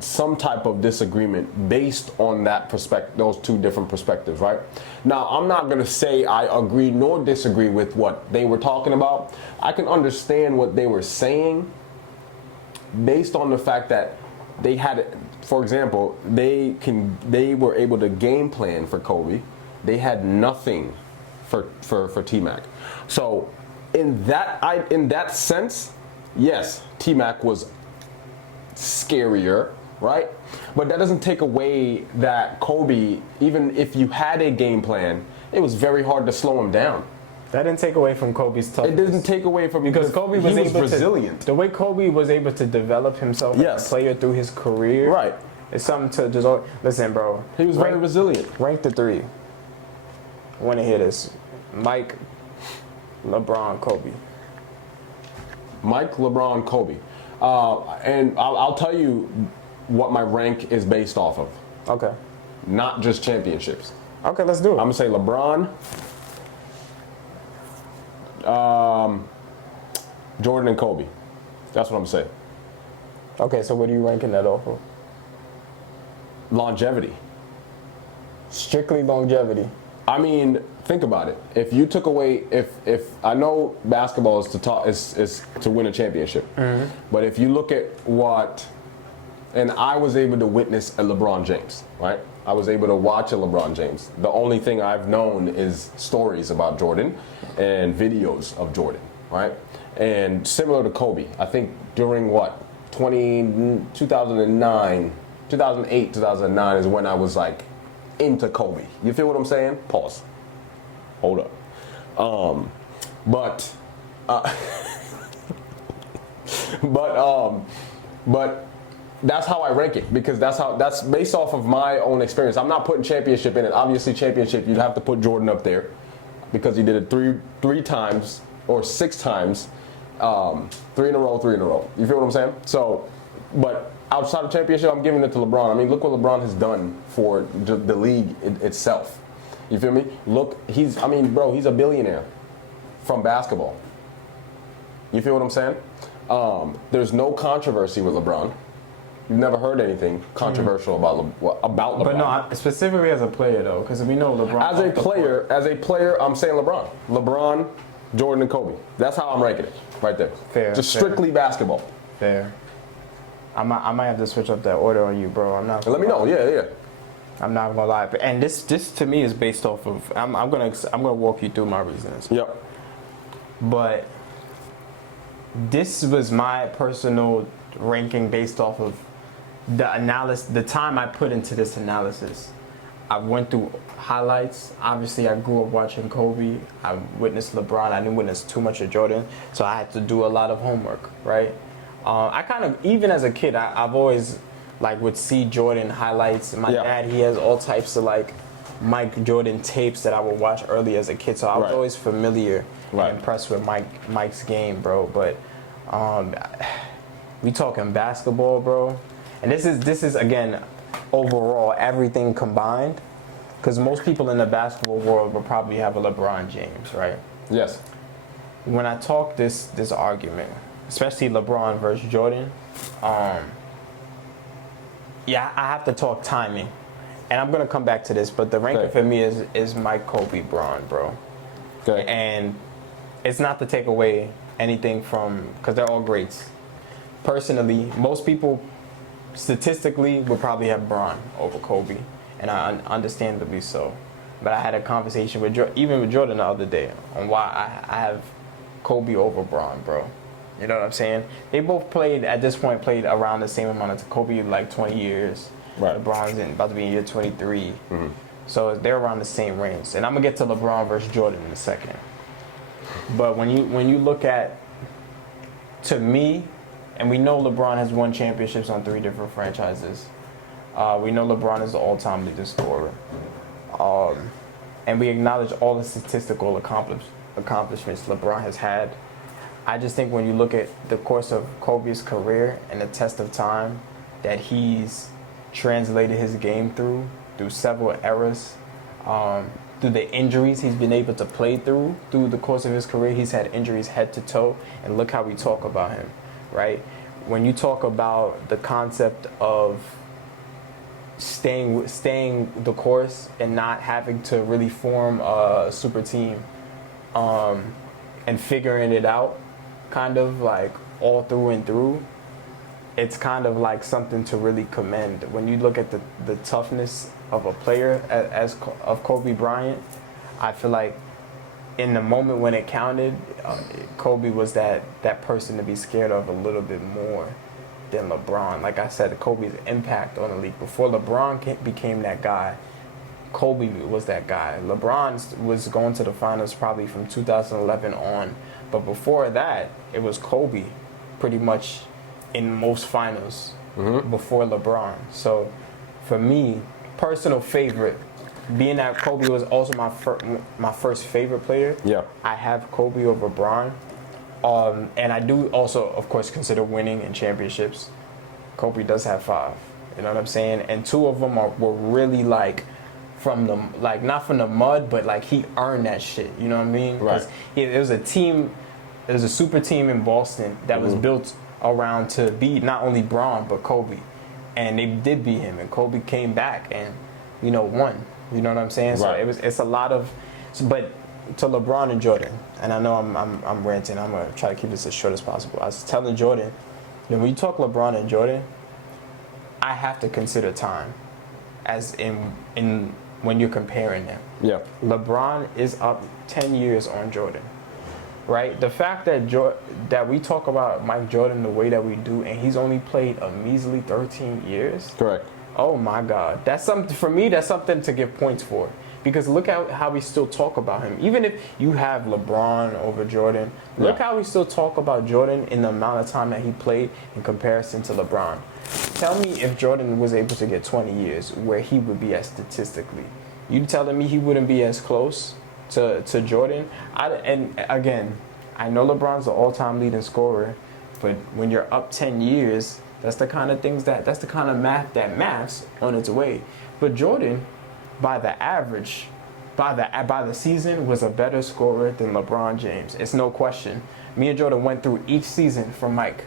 some type of disagreement based on that perspective, those two different perspectives, right? Now, I'm not going to say I agree nor disagree with what they were talking about. I can understand what they were saying based on the fact that they had, for example, they were able to game plan for Kobe. They had nothing for T-Mac. So in that sense, yes, T-Mac was scarier, right? But that doesn't take away that Kobe, even if you had a game plan, it was very hard to slow him down. That didn't take away from Kobe's toughness. It didn't take away from because Kobe was resilient. The way Kobe was able to develop himself as a player through his career, right? It's something to just listen, bro. He was very resilient. Rank the three. I want to hear this. Mike, LeBron, Kobe. Mike, LeBron, Kobe. And I'll tell you what my rank is based off of. Okay. Not just championships. Okay, let's do it. I'm going to say LeBron, Jordan, and Kobe. That's what I'm saying. Okay, so what are you ranking that off of? Longevity. Strictly longevity. I mean, think about it. If you took away, if I know basketball is to win a championship, but if you look at and I was able to witness a LeBron James, right? I was able to watch a LeBron James. The only thing I've known is stories about Jordan and videos of Jordan, right? And similar to Kobe, I think during 2008, 2009 is when I was like into Kobe. You feel what I'm saying? Pause. Hold up. But that's how I rank it, because that's based off of my own experience. I'm not putting championship in it. Obviously, championship, you'd have to put Jordan up there because he did it three times or 6 times, 3 in a row. You feel what I'm saying? So, but outside of championship, I'm giving it to LeBron. I mean, look what LeBron has done for the league itself. You feel me? Look, he's a billionaire from basketball. You feel what I'm saying? There's no controversy with LeBron. You've never heard anything controversial about LeBron. But no, specifically as a player though, because we know LeBron. As a player, I'm saying LeBron. LeBron, Jordan and Kobe. That's how I'm ranking it, right there. Fair. Just strictly basketball. Fair. I might have to switch up that order on you, bro. I'm not. Let me know. Yeah. I'm not gonna lie, and this to me is based off of. I'm gonna walk you through my reasons. Yep. But this was my personal ranking based off of the analysis, the time I put into this analysis. I went through highlights. Obviously, I grew up watching Kobe. I witnessed LeBron. I didn't witness too much of Jordan, so I had to do a lot of homework, right? I kind of, even as a kid, I've always would see Jordan highlights. My dad, he has all types of Mike Jordan tapes that I would watch early as a kid, so I was always familiar and impressed with Mike's game, bro. But we talking basketball, bro, and this is again overall everything combined, because most people in the basketball world will probably have a LeBron James, right? Yes. When I talk this argument, especially LeBron versus Jordan, I have to talk timing. And I'm going to come back to this, but the ranking for me is Mike, Kobe, Bron, bro. Okay. And it's not to take away anything from, because they're all greats. Personally, most people statistically would probably have Bron over Kobe, and I understandably so. But I had a conversation with even with Jordan the other day on why I have Kobe over Bron, bro. You know what I'm saying? They both at this point played around the same amount of time. Kobe 20 years. Right. LeBron's about to be in year 23. Mm-hmm. So they're around the same range. And I'm going to get to LeBron versus Jordan in a second. But when you look at, to me, and we know LeBron has won championships on 3 different franchises. We know LeBron is the all-time leading scorer. And we acknowledge all the statistical accomplishments LeBron has had. I just think when you look at the course of Kobe's career and the test of time that he's translated his game through several eras, through the injuries he's been able to play through the course of his career. He's had injuries head to toe, and look how we talk about him, right? When you talk about the concept of staying the course and not having to really form a super team, and figuring it out, kind of all through and through, it's kind of something to really commend. When you look at the toughness of a player of Kobe Bryant, I feel like in the moment when it counted, Kobe was that person to be scared of a little bit more than LeBron. Like I said, Kobe's impact on the league. Before LeBron became that guy, Kobe was that guy. LeBron was going to the finals probably from 2011 on. But before that, it was Kobe pretty much in most finals before LeBron. So for me, personal favorite, being that Kobe was also my first favorite player, I have Kobe over Bron. And I do also, of course, consider winning in championships. Kobe does have 5. You know what I'm saying? And 2 of them were really from the not from the mud, but he earned that shit. You know what I mean? Right. It was a team. It was a super team in Boston that was built around to beat not only Bron but Kobe, and they did beat him. And Kobe came back and won. You know what I'm saying? Right. So it's a lot of, but to LeBron and Jordan. And I know I'm ranting. I'm gonna try to keep this as short as possible. I was telling Jordan, when you talk LeBron and Jordan, I have to consider time, as in when you're comparing them. Yeah. LeBron is up 10 years on Jordan, right? The fact that we talk about Mike Jordan the way that we do, and he's only played a measly 13 years. Correct. Oh my God, that's something for me. That's something to give points for, because look at how we still talk about him. Even if you have LeBron over Jordan, look how we still talk about Jordan in the amount of time that he played in comparison to LeBron. Tell me if Jordan was able to get 20 years, where he would be at statistically. You telling me he wouldn't be as close to Jordan? And again, I know LeBron's the all-time leading scorer, but when you're up 10 years, that's the kind of things that's the kind of math that maths on its way. But Jordan, by the season, was a better scorer than LeBron James. It's no question. Me and Jordan went through each season for Mike.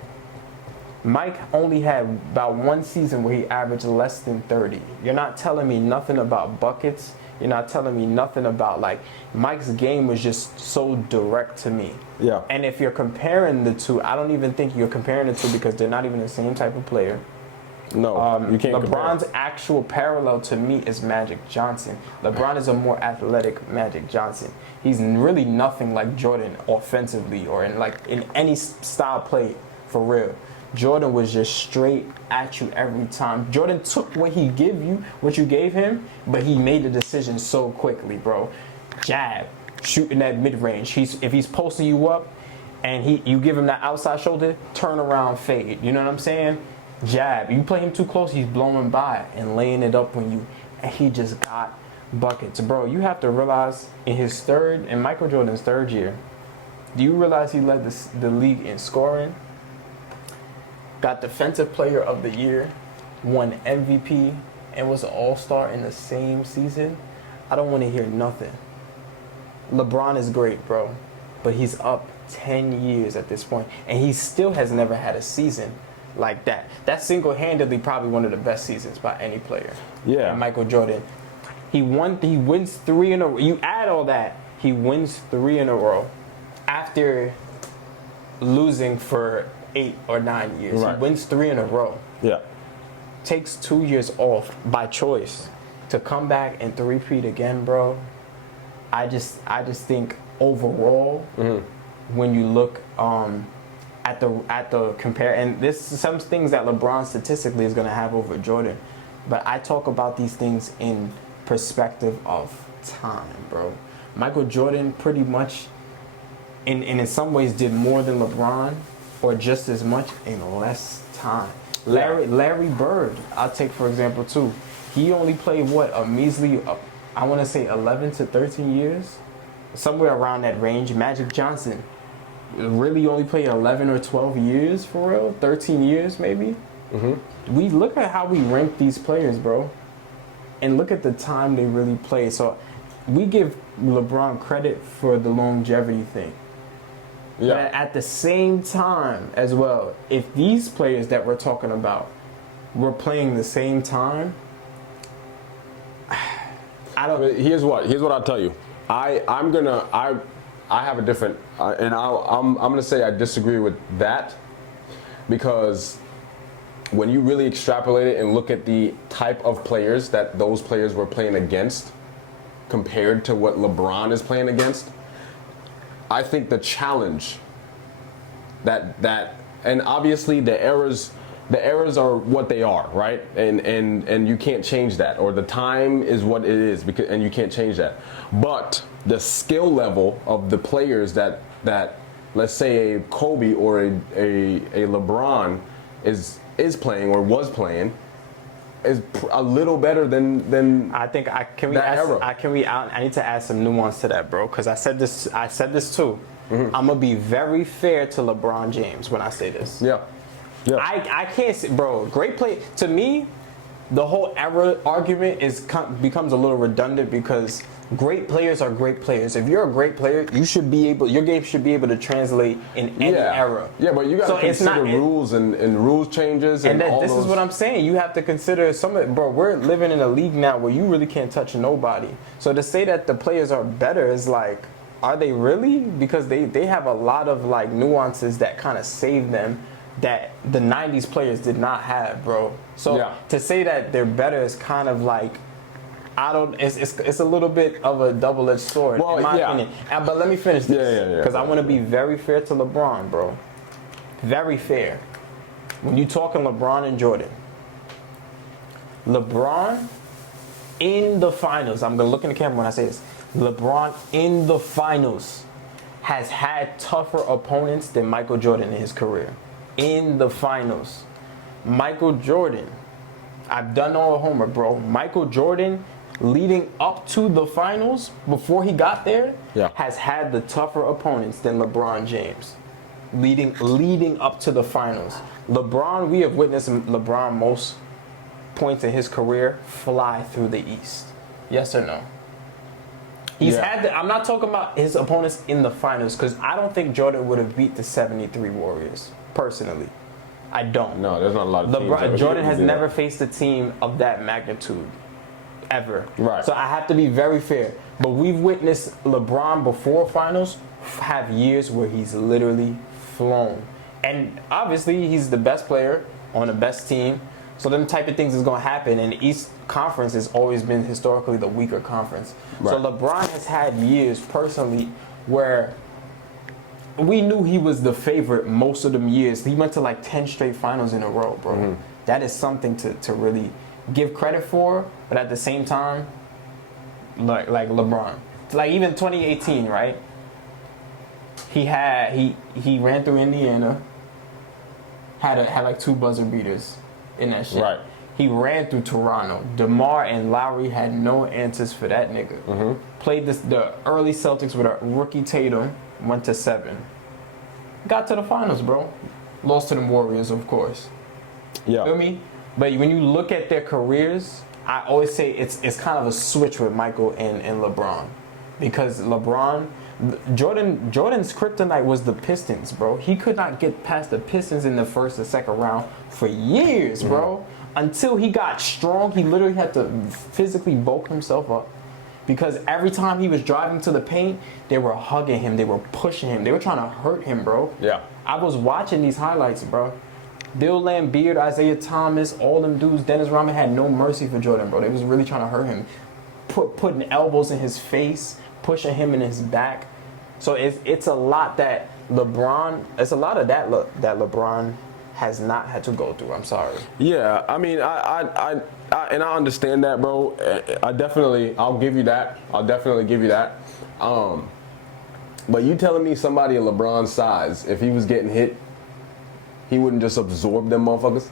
Mike only had about one season where he averaged less than 30. You're not telling me nothing about buckets. You're not telling me nothing about, like, Mike's game was just so direct to me. Yeah. And if you're comparing the two, I don't even think you're comparing the two because they're not even the same type of player. No, you can't LeBron's compare. actual parallel to me is Magic Johnson. LeBron is a more athletic Magic Johnson. He's really nothing like Jordan offensively or in any style play for real. Jordan was just straight at you every time. Jordan took what you gave him, but he made the decision so quickly, bro. Jab, shooting that mid range. If he's posting you up, and you give him that outside shoulder, turn around, fade. You know what I'm saying? Jab. You play him too close, he's blowing by and laying it up and he just got buckets, bro. You have to realize in Michael Jordan's third year, do you realize he led the league in scoring? Got Defensive Player of the Year, won MVP, and was an All-Star in the same season? I don't want to hear nothing. LeBron is great, bro, but he's up 10 years at this point, and he still has never had a season like that. That's single-handedly probably one of the best seasons by any player. Yeah. And Michael Jordan, he wins 3 in a row. You add all that, he wins 3 in a row after losing for 8 or 9 years. Right. He wins 3 in a row. Yeah. Takes 2 years off by choice to come back and three-peat again, bro. I just think overall, when you look at the compare, and this is some things that LeBron statistically is going to have over Jordan, but I talk about these things in perspective of time, bro. Michael Jordan pretty much, in some ways, did more than LeBron, or just as much in less time. Larry Bird, I'll take for example too. He only played a measly, I want to say 11 to 13 years, somewhere around that range. Magic Johnson really only played 11 or 12 years for real, 13 years maybe. We look at how we rank these players, bro, and look at the time they really played. So we give LeBron credit for the longevity thing. Yeah. But at the same time as well, if these players that we're talking about were playing the same time, I don't. Here's what I'll tell you. I have a different, and I'm gonna say I disagree with that, because when you really extrapolate it and look at the type of players that those players were playing against compared to what LeBron is playing against, I think the challenge that and obviously the errors are what they are, right? And you can't change that, or the time is what it is, and you can't change that. But the skill level of the players that let's say a Kobe or a LeBron is playing or was playing is a little better than I think I need to add some nuance to that, bro, because I said this too. I'm gonna be very fair to LeBron James when I say this. Yeah. I can't say, bro, great play. To me, the whole era argument becomes a little redundant, because great players are great players. If you're a great player, your game should be able to translate in any era. Yeah, but you got to consider rules and rules changes and all this those. is what I'm saying. You have to consider bro, we're living in a league now where you really can't touch nobody. So to say that the players are better is like, are they really? Because they have a lot of like nuances that kind of save them that the 90s players did not have, bro. So to say that they're better is kind of like, it's a little bit of a double-edged sword, in my opinion. But let me finish this, because I want to be very fair to LeBron, bro. Very fair. When you talking LeBron and Jordan, LeBron in the finals, I'm going to look in the camera when I say this, LeBron in the finals has had tougher opponents than Michael Jordan in his career. In the finals. Michael Jordan, I've done all the homework, bro. Michael Jordan, leading up to the finals, before he got there, has had the tougher opponents than LeBron James. Leading up to the finals. LeBron, we have witnessed LeBron most points in his career fly through the East. Yes or no? He's had I'm not talking about his opponents in the finals, because I don't think Jordan would have beat the 73 Warriors, personally. I don't. No, there's not a lot of teams. Jordan has never faced a team of that magnitude. ever. Right. So I have to be very fair. But we've witnessed LeBron before finals have years where he's literally flown. And obviously he's the best player on the best team. So them type of things is going to happen. And the East Conference has always been historically the weaker conference. Right. So LeBron has had years personally where we knew he was the favorite most of them years. He went to like 10 straight finals in a row, bro. Mm-hmm. That is something to really give credit for. But at the same time, like LeBron. Like even 2018, right? He ran through Indiana, had like 2 buzzer beaters in that shit. Right. He ran through Toronto. DeMar and Lowry had no answers for that nigga. Mm-hmm. Played the early Celtics with a rookie Tatum, went to 7. Got to the finals, bro. Lost to the Warriors, of course. Yeah. Feel me? But when you look at their careers, I always say it's kind of a switch with Michael and LeBron. Because Jordan's kryptonite was the Pistons, bro. He could not get past the Pistons in the first or second round for years, bro. Mm-hmm. Until he got strong, he literally had to physically bulk himself up. Because every time he was driving to the paint, they were hugging him, they were pushing him, they were trying to hurt him, bro. Yeah. I was watching these highlights, bro. Bill Laimbeer, Isaiah Thomas, all them dudes, Dennis Rodman had no mercy for Jordan, bro. They was really trying to hurt him. Putting elbows in his face, pushing him in his back. So it's a lot that LeBron, it's a lot of that LeBron has not had to go through. I'm sorry. Yeah, I mean, I understand that, bro. I'll give you that. I'll definitely give you that. But you telling me somebody of LeBron's size, if he was getting hit, he wouldn't just absorb them motherfuckers?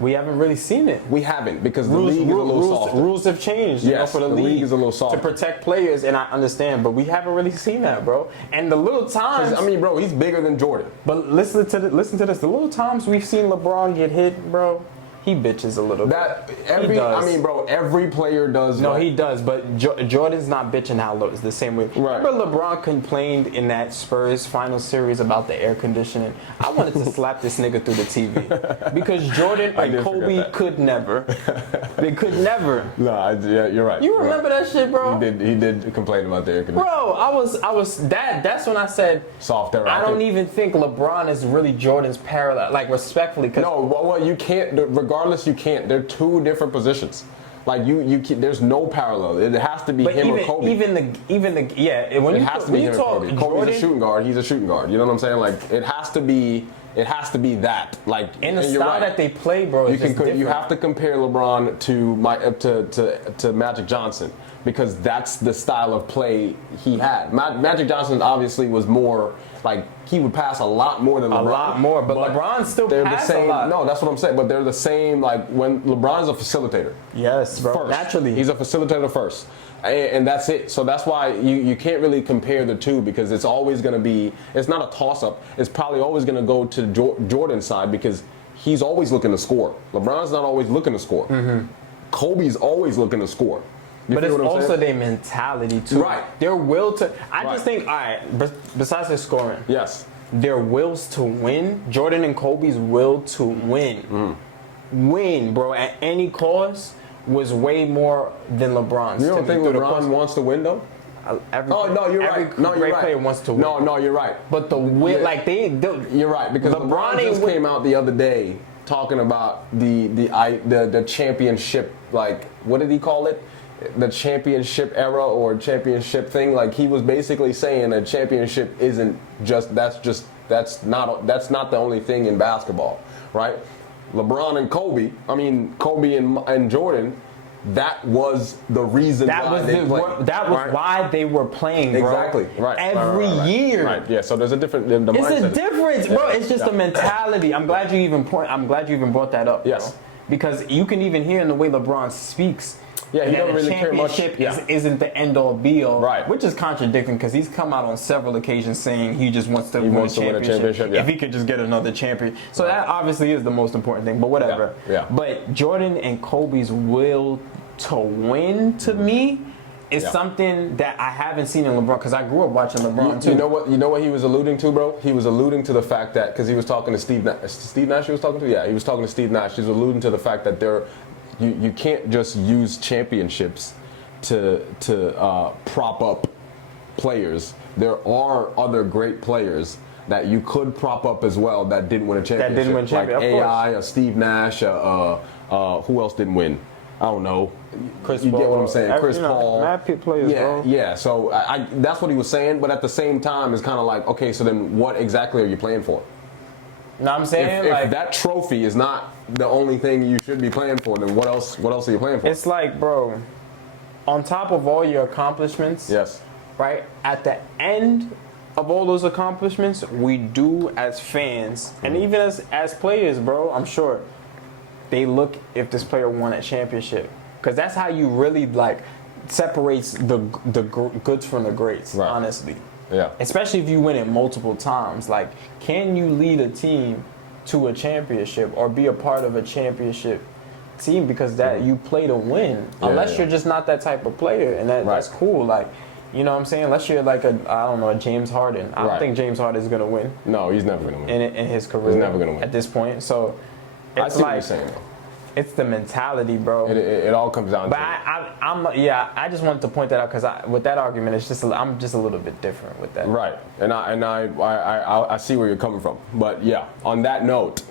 We haven't really seen it. We haven't, because the league is a little softer. Rules have changed, yes, for the league is a little softer to protect players, and I understand, but we haven't really seen that, bro. And the little times, I mean, bro, he's bigger than Jordan. But listen to this. The little times we've seen LeBron get hit, bro, he bitches a little bit. Every player does. No, he does, but Jordan's not bitching out it's the same way. Right. Remember LeBron complained in that Spurs final series about the air conditioning? I wanted to slap this nigga through the TV because Jordan and Kobe could never. They could never. No, yeah, you're right. You remember that shit, bro? He did complain about the air conditioning. Bro, I was that's when I said soft era. I don't even think LeBron is really Jordan's parallel. Like respectfully, no, well, you can't. Regardless, you can't. They're 2 different positions. Like you there's no parallel. It has to be him or Kobe. When it has to be him or Kobe. Kobe's a shooting guard. He's a shooting guard. You know what I'm saying? Like it has to be that. Like in the style that they play, bro. You have to compare LeBron to Magic Johnson because that's the style of play he had. Magic Johnson obviously was more like he would pass a lot more than LeBron. A lot more, but LeBron still passed a lot. No, that's what I'm saying. But they're the same. Like when LeBron's a facilitator. Yes, bro. First. Naturally, he's a facilitator first. And that's it. So that's why you can't really compare the two because it's always going to be, it's not a toss-up. It's probably always going to go to Jordan's side because he's always looking to score. LeBron's not always looking to score. Mm-hmm. Kobe's always looking to score. But it's also their mentality too. Right. Their will to, I just think, all right, besides their scoring. Yes. Their wills to win, Jordan and Kobe's will to win. Win, bro, at any cost. Was way more than LeBron's. You don't think LeBron wants to win though? Every great player wants to win. No, you're right. But the win, you're right because LeBron just came out the other day talking about the championship. Like, what did he call it? The championship era or championship thing. Like he was basically saying that championship isn't that's not the only thing in basketball, right? LeBron and Kobe and Jordan, that was the reason that was why they were playing, bro. Exactly. Right. Every year. Right. Yeah. So there's a different. It's a difference, bro. It's just a mentality. I'm glad you even brought that up. Yes. Bro. Because you can even hear in the way LeBron speaks. Yeah, he don't really care much. Isn't the end all be all, right? Which is contradicting because he's come out on several occasions saying he just wants to win a championship. If he could just get another champion, so that obviously is the most important thing. But whatever. Yeah. But Jordan and Kobe's will to win to me is something that I haven't seen in LeBron because I grew up watching LeBron too. You know what he was alluding to, bro? He was alluding to the fact that because he was talking to Steve Nash. He was talking to Steve Nash. He was alluding to the fact that you can't just use championships to prop up players. There are other great players that you could prop up as well that didn't win a championship. That didn't win a championship, like AI, a Steve Nash, who else didn't win? I don't know. Chris you Paul, get what I'm saying? Chris Paul. Mad players, bro. Yeah. So that's what he was saying. But at the same time, it's kind of like, okay, so then what exactly are you playing for? No, I'm saying if that trophy is not the only thing you should be playing for, then what else are you playing for? It's like, bro, on top of all your accomplishments, yes, right? At the end of all those accomplishments, we do as fans and even as players, bro, I'm sure they look if this player won a championship, because that's how you really like separates the goods from the greats, right. Honestly. Yeah. Especially if you win it multiple times. Like, can you lead a team to a championship or be a part of a championship team because that you play to win? Unless you're just not that type of player, and that's cool. Like, you know what I'm saying? Unless you're like a James Harden. I don't think James Harden is gonna win. No, he's never gonna win in his career. He's never gonna win at this point. So it's I see what you're saying. It's the mentality, bro. It all comes down to it. I just wanted to point that out because with that argument, I'm just a little bit different with that. Right, and I see where you're coming from. But yeah, on that note,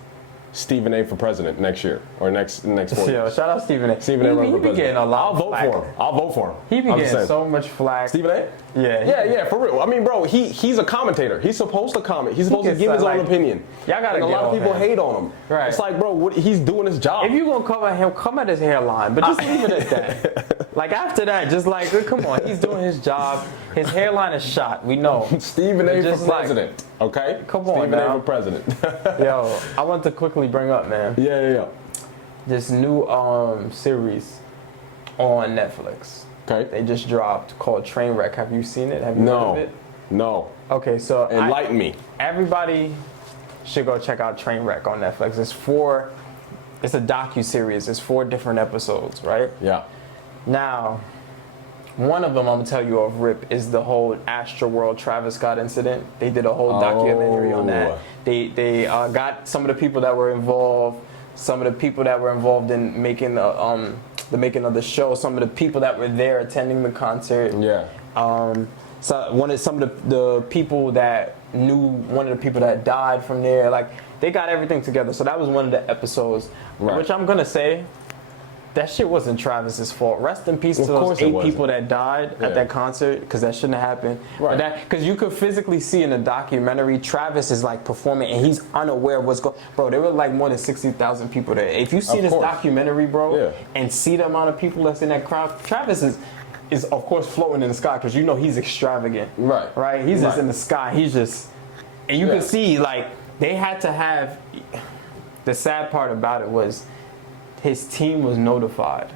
Stephen A. for president next year or next 4 years. Yo, shout out Stephen A. Stephen A. He be getting a lot of flack. I'll vote for him. He be getting so much flack. Stephen A. Yeah, for real. I mean, bro, he's a commentator. He's supposed to comment. He's supposed to give his own opinion. Y'all gotta a lot of people hate on him. Right. It's like, bro, he's doing his job. If you gonna come at him, come at his hairline, but just leave it at that. Like after that, just like, come on, he's doing his job. His hairline is shot. We know. Stephen A. for president. Okay. Come on, Stephen A. for president. Yo, I want to quickly bring up, man. Yeah. This new series on Netflix. Okay. They just dropped called Trainwreck. Have you seen it? Have you heard of it? No. Okay, so enlighten me. Everybody should go check out Trainwreck on Netflix. It's a docu-series. It's 4 different episodes, right? Yeah. Now, one of them I'm gonna tell you off rip is the whole Astroworld Travis Scott incident. They did a whole documentary on that. They got some of the people that were involved, some of the people that were involved in making the making of the show, some of the people that were there attending the concert. Yeah. Some of the people that knew one of the people that died from there. Like, they got everything together. So that was one of the episodes, which I'm gonna say, that shit wasn't Travis's fault. Rest in peace to those 8 people that died at that concert, because that shouldn't have happened. Right. Because you could physically see in the documentary, Travis is like performing and he's unaware of what's going. Bro, there were like more than 60,000 people there. If you see this documentary, bro, and see the amount of people that's in that crowd, Travis is of course floating in the sky because you know he's extravagant. Right. He's just in the sky. He's just, and you can see like they had to have. The sad part about it was, his team was notified,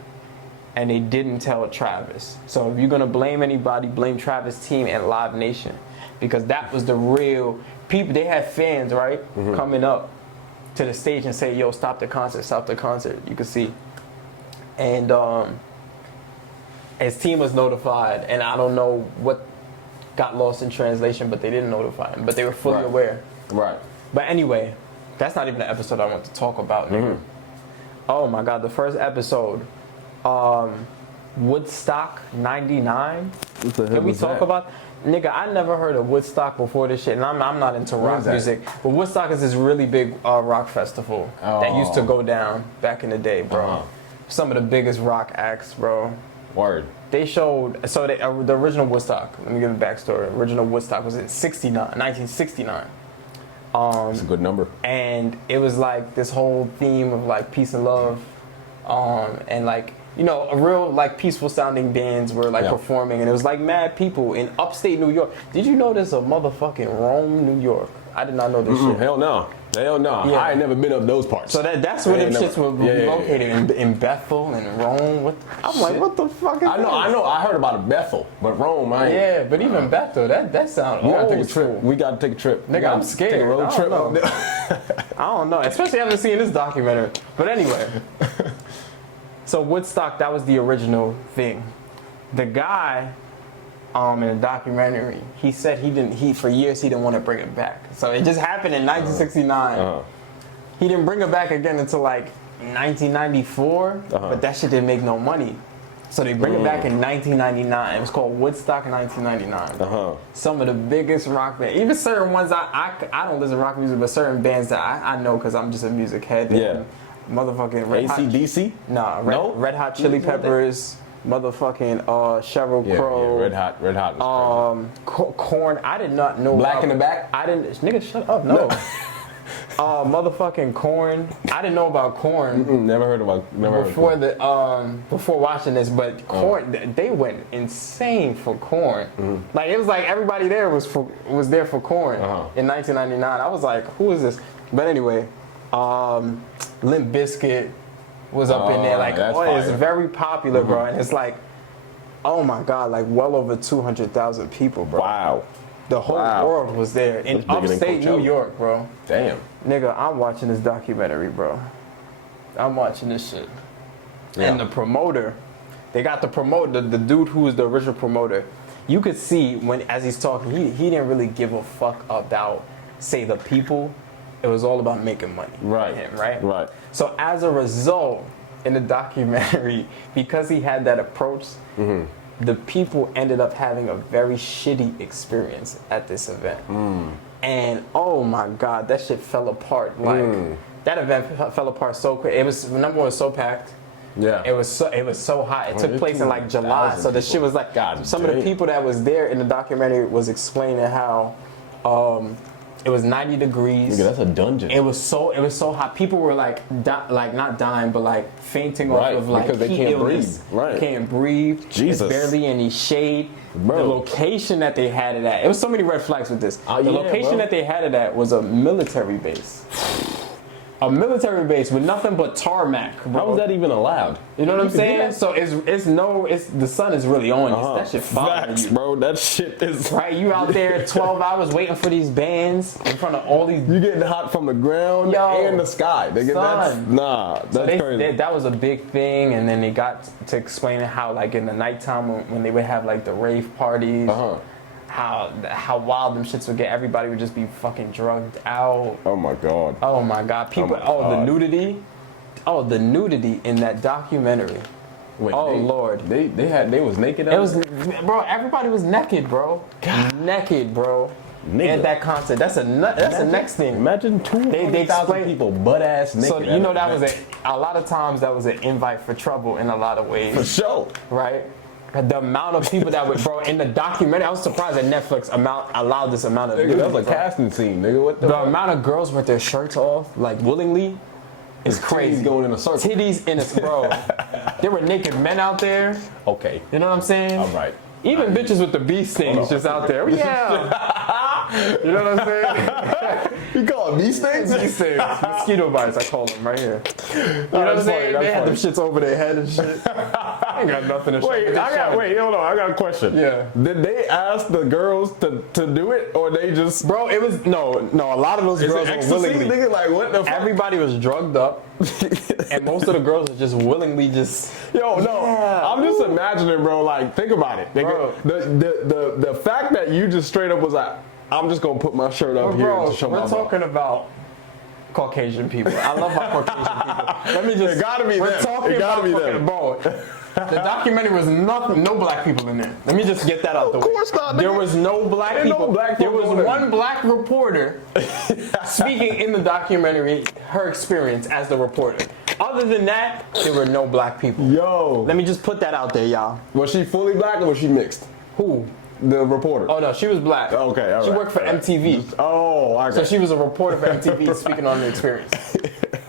and they didn't tell Travis. So if you're gonna blame anybody, blame Travis' team and Live Nation, because that was the real people. They had fans, right, coming up to the stage and say, "Yo, stop the concert, stop the concert." You could see, and his team was notified, and I don't know what got lost in translation, but they didn't notify him, but they were fully aware. Right. But anyway, that's not even the episode I want to talk about, nigga. Oh my God, the first episode, Woodstock '99. Can we talk about? Nigga, I never heard of Woodstock before this shit, and I'm not into rock music. But Woodstock is this really big rock festival that used to go down back in the day, bro. Some of the biggest rock acts, bro. Word. They showed, so the original Woodstock, let me give a backstory. Original Woodstock was in 1969. That's a good number. And it was like this whole theme of like peace and love, and like, you know, a real like peaceful sounding bands were like performing, and it was like mad people in upstate New York. Did you know there's a motherfucking Rome, New York? I did not know this shit. Hell no. Yeah. I ain't never been up those parts. So that's where them shits were located in Bethel and Rome. I'm like, what the fuck is I know. I heard about Bethel, but Rome, I ain't. Yeah, but even Bethel, that sounds old. Take a trip. We gotta take a trip. Nigga, I'm scared. Take a road trip. I don't know. Especially after seeing this documentary. But anyway. So Woodstock, that was the original thing. The guy in the documentary, he said for years he didn't want to bring it back. So it just happened in 1969. He didn't bring it back again until like 1994, but that shit didn't make no money. So they bring it back in 1999. It was called Woodstock 1999. Some of the biggest rock bands, even certain ones I don't listen to rock music, but certain bands that I know because I'm just a music head. Yeah. Motherfucking AC/DC? Nah, Red Hot Chili Peppers. Motherfucking Sheryl Crow. Yeah, Red Hot. Korn. I did not know. Black in the Back. I didn't. Nigga, shut up. No. Motherfucking Korn. I didn't know about Korn. Never heard about. Before before watching this, but Korn, they went insane for Korn. Like it was like everybody there was there for Korn in 1999. I was like, who is this? But anyway, Limp Bizkit was up in there. Like, it's very popular, bro. And it's like, oh my God, like well over 200,000 people, bro. Wow. The whole world was there in upstate New York, bro. Damn. Nigga, I'm watching this documentary, bro. I'm watching this shit. Yeah. And the promoter, they got the promoter, the dude who was the original promoter. You could see as he's talking, he didn't really give a fuck about, say, the people. It was all about making money. Right. Him, right? Right. So as a result, in the documentary, because he had that approach, the people ended up having a very shitty experience at this event. And oh my God, that shit fell apart. Like that event fell apart so quick. It was, number one, so packed. Yeah. It was so hot. It took place in like July. So the shit was like, some of the people that was there in the documentary was explaining how it was 90 degrees. Nigga, that's a dungeon. It was so hot. People were like not dying, but like fainting off of like because they can't breathe. Right. Can't breathe. Jesus. There's barely any shade. Bro. The location that they had it at. It was so many red flags with this. The location that they had it at was a military base. A military base with nothing but tarmac. Bro. How was that even allowed? You know what I'm saying? So the sun is really on you. That shit bothering you, bro. That shit is right. You out there 12 hours waiting for these bands in front of all these. You getting hot from the ground and the sky. That's crazy. That was a big thing, and then they got to explaining how, like, in the nighttime when they would have like the rave parties. How wild them shits would get. Everybody would just be fucking drugged out. Oh my God. Oh my God. People. The nudity. Oh, the nudity in that documentary. Wait, Lord. They was naked. It was, bro. Everybody was naked, bro. God. Naked, bro. Nigga. At that concert. That's the next thing. Imagine 200,000 people butt ass naked. So you know that was a lot of times that was an invite for trouble in a lot of ways. For sure. Right. The amount of people that would, bro, in the documentary, I was surprised that Netflix allowed this amount of. Nigga, that was a casting scene, nigga. What the amount of girls with their shirts off, like willingly, is crazy. Titties going in a circle. Titties in a bro. There were naked men out there. Okay. You know what I'm saying? All right. Even bitches with the bee stings just out there. Yeah. You know what I'm saying? You call it bee stings? Bee stings. Mosquito bites, I call them right here. You know what I'm saying? They had them shits over their head and shit. I ain't got nothing to show. Wait, hold on. I got a question. Yeah. Did they ask the girls to do it, or they just? Bro, it was no. A lot of those girls were willingly. Nigga, like, what the fuck? Everybody was drugged up, and most of the girls were just willingly just. Yo, no. Yeah. I'm just imagining, bro. Like, think about it. Bro. The fact that you just straight up was like, I'm just gonna put my shirt up here to show my. We're talking about Caucasian people. I love my Caucasian people. Let me just. It gotta be them. We're talking about them, bro. The documentary was no black people in there. Let me just get that out the way. Of course not. There was no black people. There was one black reporter speaking in the documentary, her experience as the reporter. Other than that, there were no black people. Yo. Let me just put that out there, y'all. Was she fully black or was she mixed? Who? The reporter. Oh no, she was black. Okay, all right. She worked for MTV. Okay. So she was a reporter for MTV speaking on the experience.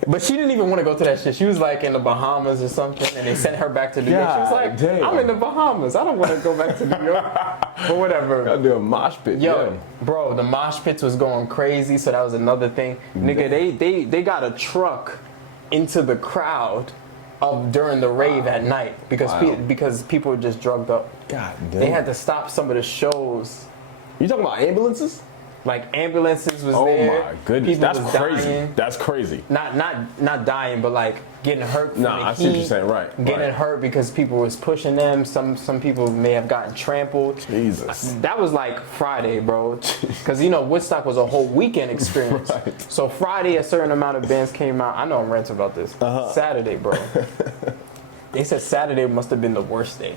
But she didn't even want to go to that shit. She was like in the Bahamas or something, and they sent her back to New York. She was like, damn. I'm in the Bahamas. I don't want to go back to New York. But whatever. Gotta do a mosh pit. Yo, bro, the mosh pits was going crazy, so that was another thing. Nigga, they got a truck into the crowd during the rave at night because people were just drugged up. God damn. They had to stop some of the shows. You talking about ambulances? Like ambulances was Oh there. my goodness, People that's was crazy. dying. That's crazy. Not dying, but like getting hurt from Nah, the I heat. see what you're saying, right, Getting right. hurt because people was pushing them. Some people may have gotten trampled. Jesus. That was like Friday, bro. Because Woodstock was a whole weekend experience. Right. So Friday, a certain amount of bands came out. I know I'm ranting about this. Saturday, bro. They said Saturday must have been the worst day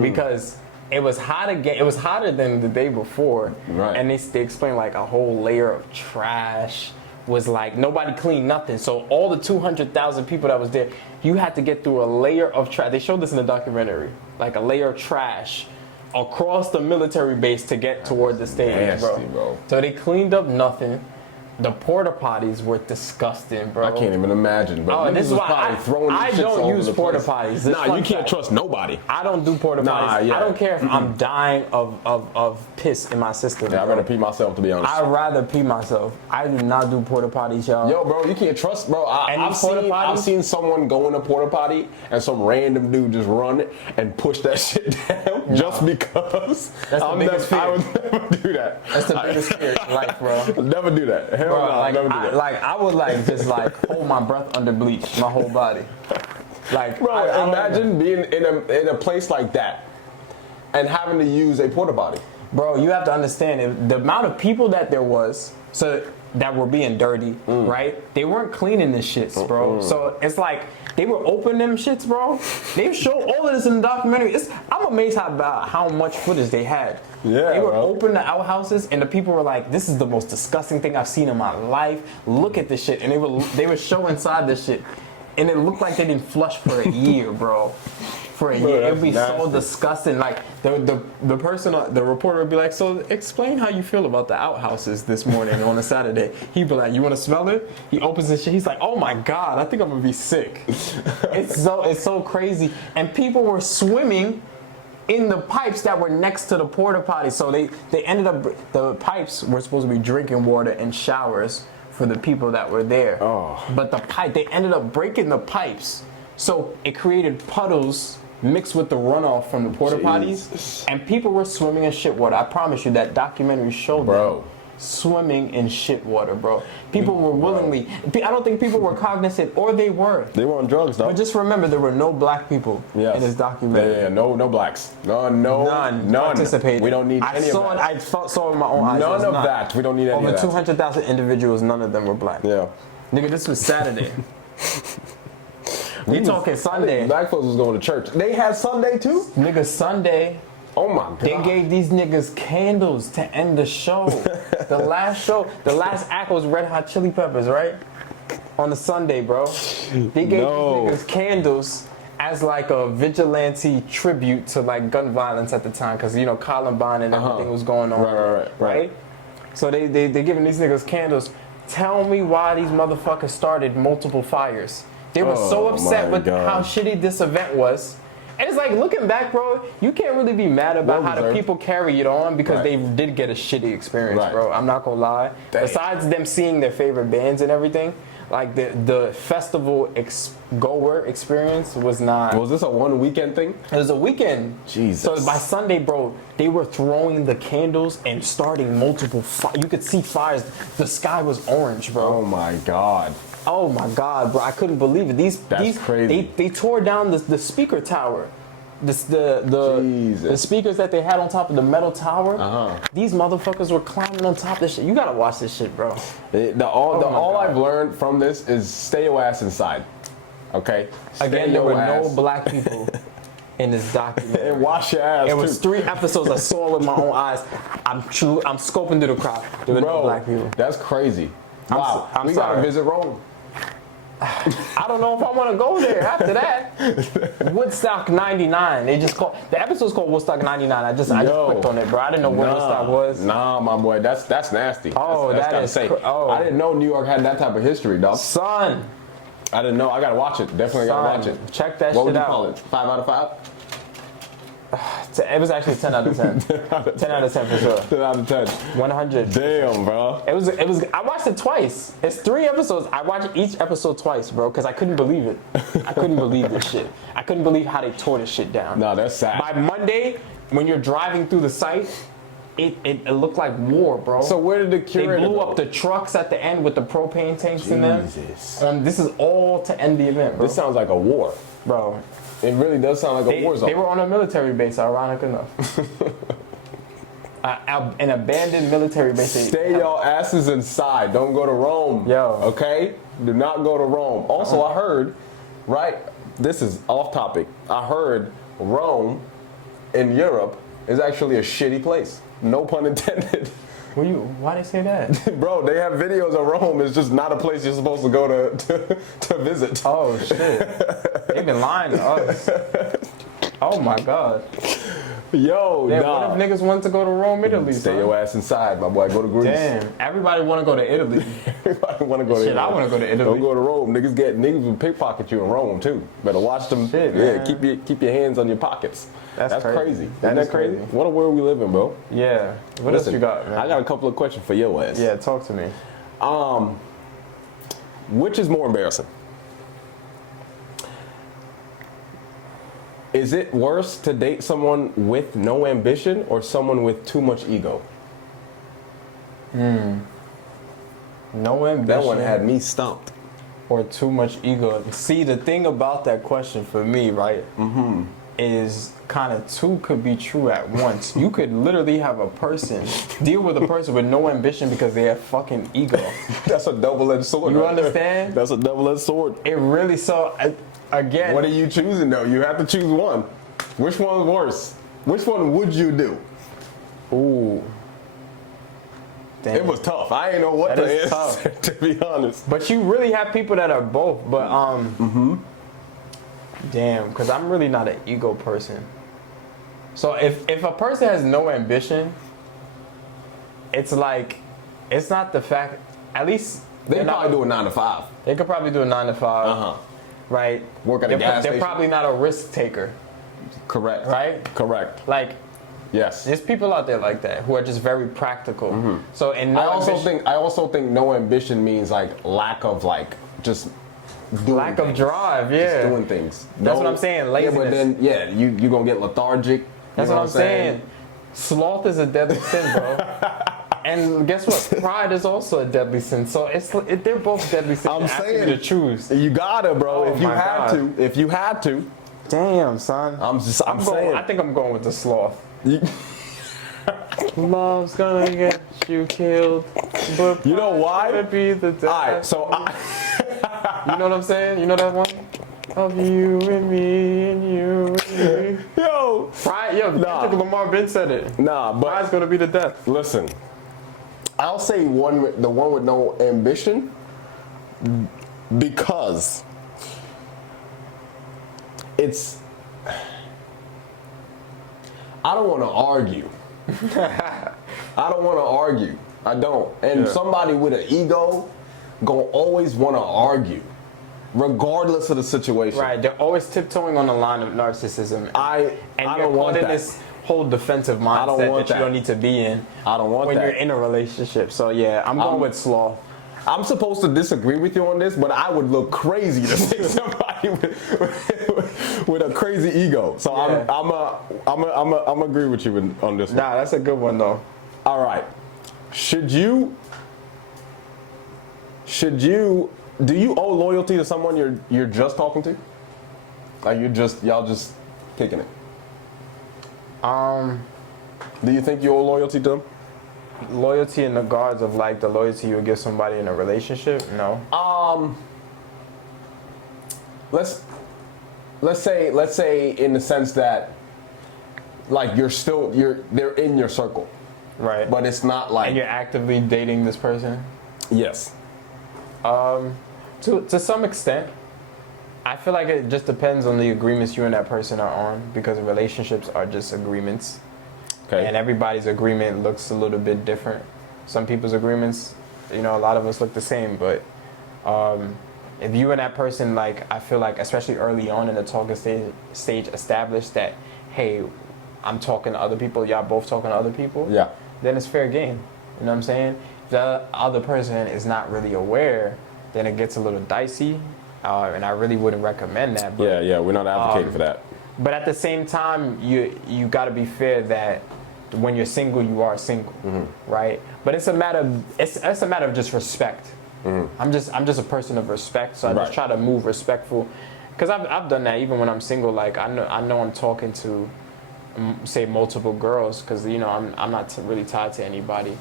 because it was hot again. It was hotter than the day before, Right. and they explained like a whole layer of trash was like nobody cleaned nothing. So all the 200,000 people that was there, you had to get through a layer of trash. They showed this in the documentary, like a layer of trash across the military base to get toward the stage, nasty, bro. So they cleaned up nothing. The porta potties were disgusting, bro. I can't even imagine, bro. Oh, and this is why probably throwing I these shits all don't over use the porta place. potties. This Nah, you fun can't fact. trust nobody. I don't do porta potties. Nah, yeah. I don't care if I'm dying of piss in my system. Yeah, I'd bro. rather pee myself, to be honest. I'd rather pee myself. I do not do porta potties, y'all. Yo, bro, you can't trust, bro. Any I've porta potties? seen someone go in a porta potty and some random dude just run and push that shit down just because. That's the biggest fear. I would never do that. That's the biggest fear in life, bro. Never do that. Hell Bro, no, like, never do that. I would just hold my breath under bleach, my whole body. Like, Bro, I imagine being in a place like that and having to use a porta potty. Bro, you have to understand the amount of people that there was, so that were being dirty, right? They weren't cleaning the shits, bro. So it's like they were opening them shits, bro. They show all of this in the documentary. I'm amazed about how much footage they had. Yeah, they were bro. opening the outhouses, and the people were like, "This is the most disgusting thing I've seen in my life. Look at this shit." And they would show inside this shit, and it looked like they didn't flush for a year, bro. For a year, it'd be so nasty. disgusting. Like the person, the reporter would be like, "So explain how you feel about the outhouses this morning on a Saturday." He'd be like, "You want to smell it?" He opens this shit. He's like, "Oh my god, I think I'm gonna be sick." It's so crazy, and people were swimming in the pipes that were next to the porta potty. So they ended up, the pipes were supposed to be drinking water and showers for the people that were there. Oh. But they ended up breaking the pipes, so it created puddles mixed with the runoff from the porta potties, Jesus. and people were swimming in shit water. I promise you that documentary showed Bro. them swimming in shit water, bro. People were willingly. I don't think people were cognizant, or they were. They were on drugs, though. But just remember, there were no black people in this documentary. Yeah, no blacks. None Participated. We don't need I any saw of it. that. I saw it with my own eyes. None There's of none. that. We don't need any Over of that. 200,000 individuals, none of them were black. Yeah. Nigga, this was Saturday. We talking Sunday. Black folks was going to church. They had Sunday too? Nigga, Sunday, Oh my god. they gave these niggas candles to end the show. The last act was Red Hot Chili Peppers, right? On the Sunday, bro. They gave No. these niggas candles as like a vigilante tribute to like gun violence at the time, because Columbine and everything was going on. Right. So they giving these niggas candles. Tell me why these motherfuckers started multiple fires. They were so Oh upset my with God. how shitty this event was. And it's like, looking back, bro, you can't really be mad about Well how the deserved. people carry it on, because Right. they did get a shitty experience, Right. bro. I'm not gonna lie. Damn. Besides them seeing their favorite bands and everything, like the festival goer experience was not. Was this a one weekend thing? It was a weekend. Jesus. So by Sunday, bro, they were throwing the candles and starting multiple fires. You could see fires. The sky was orange, bro. Oh my god. Oh my God, bro! I couldn't believe it. These crazy. They tore down the speaker tower. The Jesus. speakers that they had on top of the metal tower. Uh-huh. These motherfuckers were climbing on top of this shit. You gotta watch this shit, bro. All God. I've learned from this is stay your ass inside. Okay? Stay Again, there your were ass. no black people in this documentary. And wash your ass. It was too. 3 episodes I saw with my own eyes. I'm scoping through the crowd. There were no Bro, black people. that's crazy. Wow. I'm we sorry. gotta visit Rome. I don't know if I want to go there after that. Woodstock 99. They just called the episode's called Woodstock 99. I just clicked on it, bro. I didn't know where Woodstock was. Nah, my boy, that's nasty. Oh, that's that gotta is say. oh. I didn't know New York had that type of history, dog. Son, I didn't know. I gotta watch it. Definitely gotta watch it. check that What shit would you out. call it? 5 out of 5? It was actually 10 out of 10. 10 out of 10 for sure. 10 out of 10. 100. Damn, bro. It was. I watched it twice. It's 3 episodes. I watched each episode twice, bro, because I couldn't believe it. I couldn't believe this shit. I couldn't believe how they tore this shit down. Nah, that's sad. By Monday, when you're driving through the site, it looked like war, bro. So where did the They curator blew go? up the trucks at the end with the propane tanks in them. Jesus. This is all to end the event, bro. This sounds like a war. Bro, It really does sound like a war zone. they were on a military base, ironic enough. An abandoned military base. Stay your asses inside. Don't go to Rome. Yo. Okay? Do not go to Rome. Also, I heard, right? This is off topic. I heard Rome in Europe is actually a shitty place. No pun intended. Why they say that? Bro, they have videos of Rome. It's just not a place you're supposed to go to visit. Oh shit. They've been lying to us. Oh my god. Yo, Damn, nah. what if niggas want to go to Rome, Italy? Stay son? your ass inside, my boy. Go to Greece. Damn, everybody want to go to Italy. Everybody want to go to Shit, Italy. I want to go to Italy. Don't go to Rome. Niggas will pickpocket you in Rome too. Better watch them. Shit, yeah, man. keep your hands on your pockets. That's crazy. Isn't that crazy? What a world we live in, bro. Yeah. What else you got, man? I got a couple of questions for your ass. Yeah, talk to me. Which is more embarrassing? Is it worse to date someone with no ambition or someone with too much ego? No ambition. That one had me stumped. Or too much ego. See, the thing about that question for me, right, is kind of two could be true at once. You could literally have a person, deal with a person with no ambition because they have fucking ego. That's a double-edged sword. You right there. understand? That's a double-edged sword. It really, again. What are you choosing though? You have to choose one. Which one's worse? Which one would you do? Ooh. Damn. It was tough. I ain't know what That to is answer, tough. to be honest. But you really have people that are both, but damn, because I'm really not an ego person. So if a person has no ambition, it's like, it's not the fact, at least They probably do a 9 to 5. They could probably do a 9 to 5, right? Work at a They're, gas they're station. probably not a risk taker, Correct. right? Correct. Like, Yes. there's people out there like that who are just very practical. So in no I ambition, also think no ambition means like lack of like just doing lack of things. drive, Just yeah. doing things. That's what I'm saying, laziness. Yeah, but then you gonna get lethargic. That's what I'm saying. Sloth is a deadly sin, bro. And guess what? Pride is also a deadly sin. So they're both deadly sins. I'm You're asking saying me to choose. You gotta, bro. Oh if you my had God. to, if you had to. Damn, son. I'm going, saying. I think I'm going with the sloth. You- Love's gonna get you killed, but You know why? Gonna be the death. All right, so You know what I'm saying? You know that one? Of you and me and you and me. yo, Pride, yo, Kendrick Lamar Ben said it. nah, but Pride's gonna be the death. listen, I'll say the one with no ambition, because it's. I don't want to argue. I don't want to argue. I don't. And somebody with an ego gonna always want to argue, regardless of the situation. Right, they're always tiptoeing on the line of narcissism. I And don't you're want caught in that. this whole defensive mindset don't want that you that. don't need to be in I don't want when that. you're in a relationship. So yeah, I'm going with sloth. I'm supposed to disagree with you on this, but I would look crazy to say somebody with a crazy ego. So Yeah. I'm agree with you on this one. Nah, that's a good one though. All right. Do you owe loyalty to someone you're just talking to? Like y'all just kicking it? Do you think you owe loyalty to them? Loyalty in the regards of like the loyalty you would give somebody in a relationship? No. Let's say in the sense that like they're in your circle, Right. but it's not like And you're actively dating this person? yes. To some extent. I feel like it just depends on the agreements you and that person are on, because relationships are just agreements. Okay. And everybody's agreement looks a little bit different. Some people's agreements, a lot of us look the same, but if you and that person, like, I feel like, especially early on in the talking stage established that, hey, I'm talking to other people, y'all both talking to other people, Yeah. then it's fair game. You know what I'm saying? If the other person is not really aware, then it gets a little dicey, and I really wouldn't recommend that. But, Yeah, we're not advocating for that. but at the same time, you got to be fair that when you're single, you are single, right? But it's a matter of just respect. I'm just a person of respect, so I just try to move respectful. Because I've done that even when I'm single. Like I know I'm talking to, say, multiple girls, because I'm not really tied to anybody.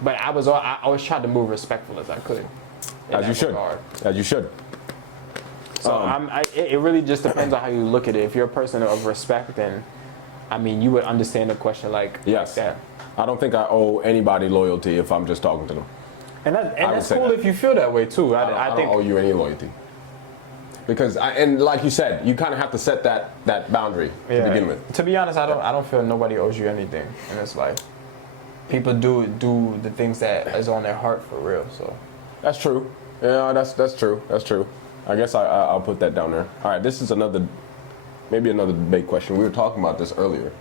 But I always tried to move respectful as I could. As you should. As you should. So it really just depends on how you look at it. If you're a person of respect, then I mean you would understand the question like that. I don't think I owe anybody loyalty if I'm just talking to them. And that's cool if you feel that way too. I think I don't owe you any loyalty. Because and like you said, you kind of have to set that boundary to begin with. To be honest, I don't feel nobody owes you anything in this life. People do the things that is on their heart for real. So that's true. Yeah, that's true. That's true. I guess I'll put that down there. All right, this is maybe another debate question. We were talking about this earlier.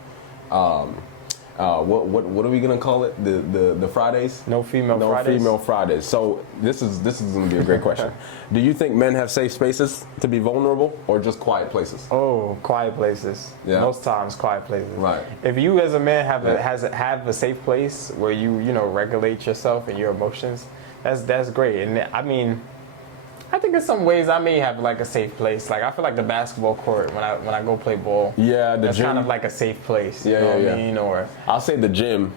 What are we gonna call it? The Fridays? No female Fridays. So this is gonna be a great question. Do you think men have safe spaces to be vulnerable, or just quiet places? Oh, quiet places. Yeah. Most times, quiet places. Right. If you as a man have a safe place where you regulate yourself and your emotions, that's great. And I mean, I think in some ways I may have like a safe place. Like I feel like the basketball court when I go play ball. Yeah, that's gym. Kind of like a safe place. Yeah, you know what I mean? Or I'll say the gym.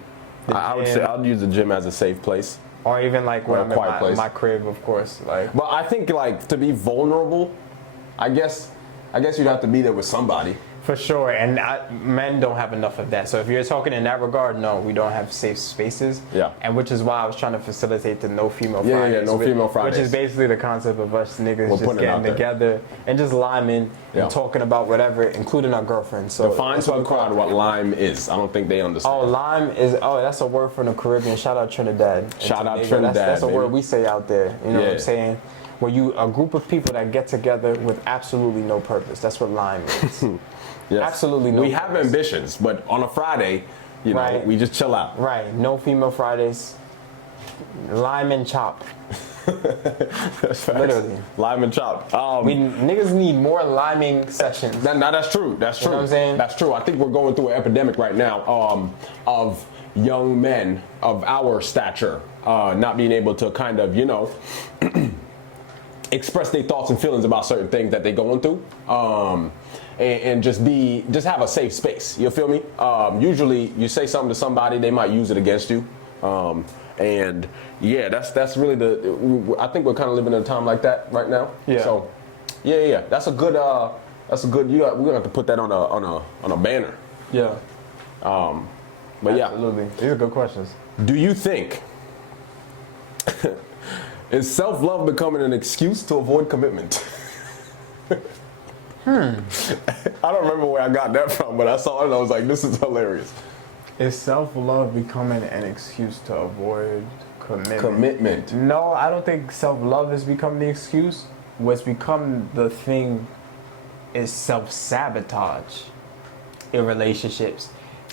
I would say I'll use the gym as a safe place. Or even like when I'm in my crib, of course. Like. But I think like to be vulnerable, I guess you'd have to be there with somebody. For sure, and men don't have enough of that. So if you're talking in that regard, no, we don't have safe spaces. Yeah. And which is why I was trying to facilitate the no female Fridays. Yeah, no female Fridays. Which is basically the concept of us niggas just getting together and just liming and talking about whatever, including our girlfriends. So define to the crowd what lime is. I don't think they understand. Oh, lime is that's a word from the Caribbean. Shout out Trinidad. Shout out Trinidad. That's a word we say out there. You know what I'm saying? Where a group of people that get together with absolutely no purpose. That's what lime is. Yes. Absolutely no. We have ambitions, but on a Friday, we just chill out. Right. No female Fridays. Lime and chop. That's literally. Lime and chop. Niggas need more liming sessions. That's true. That's true. You know what I'm saying? That's true. I think we're going through an epidemic right now of young men of our stature not being able to kind of, express their thoughts and feelings about certain things that they're going through. And just have a safe space. You feel me? Usually you say something to somebody, they might use it against you. And yeah, that's really I think we're kind of living in a time like that right now. Yeah. So yeah. That's a good we're gonna have to put that on a banner. Yeah. But absolutely. These are good questions. Do you think is self-love becoming an excuse to avoid commitment? I don't remember where I got that from, but I saw it and I was like, this is hilarious. Is self-love becoming an excuse to avoid commitment? No, I don't think self-love has become the excuse. What's become the thing is self-sabotage in relationships.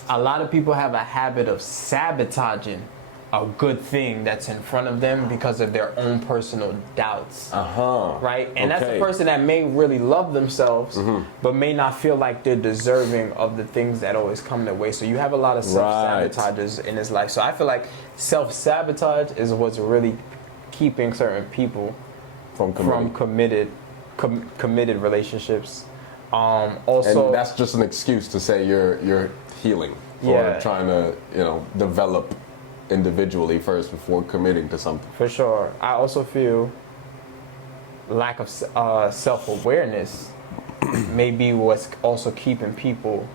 A lot of people have a habit of sabotaging a good thing that's in front of them because of their own personal doubts. Right? And that's a person that may really love themselves, but may not feel like they're deserving of the things that always come their way. So you have a lot of self-sabotages in this life. So I feel like self-sabotage is what's really keeping certain people from committed relationships. Also, and that's just an excuse to say you're healing for trying to develop individually first before committing to something. For sure. I also feel lack of self-awareness may be what's also keeping people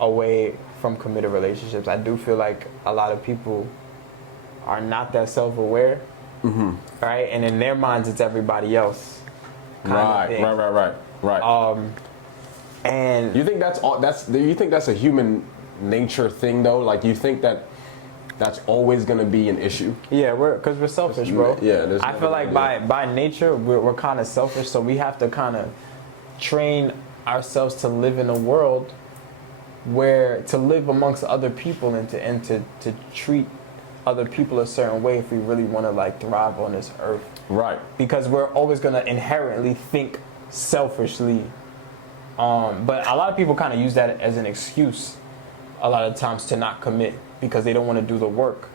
away from committed relationships. I do feel like a lot of people are not that self-aware, right? And in their minds, it's everybody else. Right. And you think that's a human nature thing though? Like you think that's always going to be an issue? Yeah, because we're selfish, bro. Yeah, I feel like by nature, we're kind of selfish, so we have to kind of train ourselves to live in a world to live amongst other people and to treat other people a certain way if we really want to like thrive on this earth. Right. Because we're always going to inherently think selfishly. But a lot of people kind of use that as an excuse a lot of times to not commit because they don't want to do the work.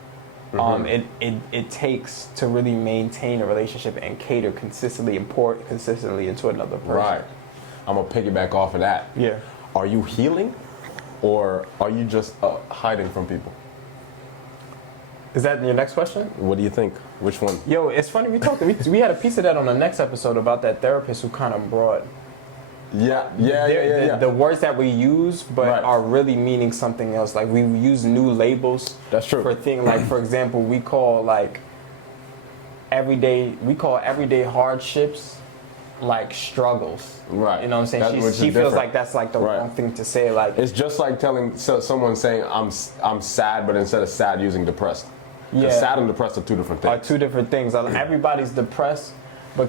It takes to really maintain a relationship and cater consistently into another person. Right. I'm gonna piggyback off of that. Yeah. Are you healing, or are you just hiding from people? Is that your next question? What do you think? Which one? Yo, it's funny, we had a piece of that on the next episode about that therapist who kind of brought the words that we use but are really meaning something else. Like we use new labels. That's true. For things like, for example, we call everyday hardships like struggles. Right. You know what I'm saying? She feels like that's like the wrong thing to say. Like it's just like telling someone saying I'm sad, but instead of sad using depressed. Yeah. Sad and depressed are two different things. Are two different things. Everybody's depressed, but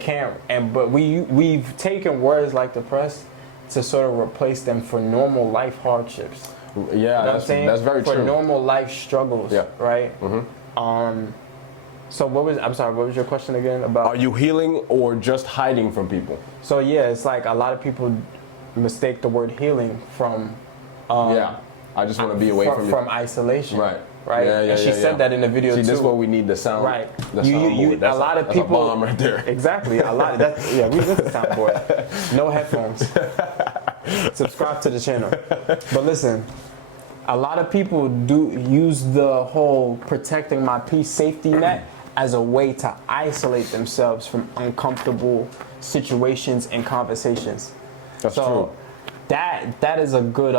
we've taken words like depressed to sort of replace them for normal life hardships. Yeah, you know that's very true. For normal life struggles, right? So what was your question again about? Are you healing or just hiding from people? So yeah, it's like a lot of people mistake the word healing from I just want to be away from isolation. Right. Yeah, and she said that in the video too. See, this is what we need the sound. Right. The soundboard. A lot of people. That's a bomb right there. Exactly. A lot. We with the soundboard. No headphones. Subscribe to the channel. But listen, a lot of people do use the whole protecting my peace safety net as a way to isolate themselves from uncomfortable situations and conversations. That's true. That is a good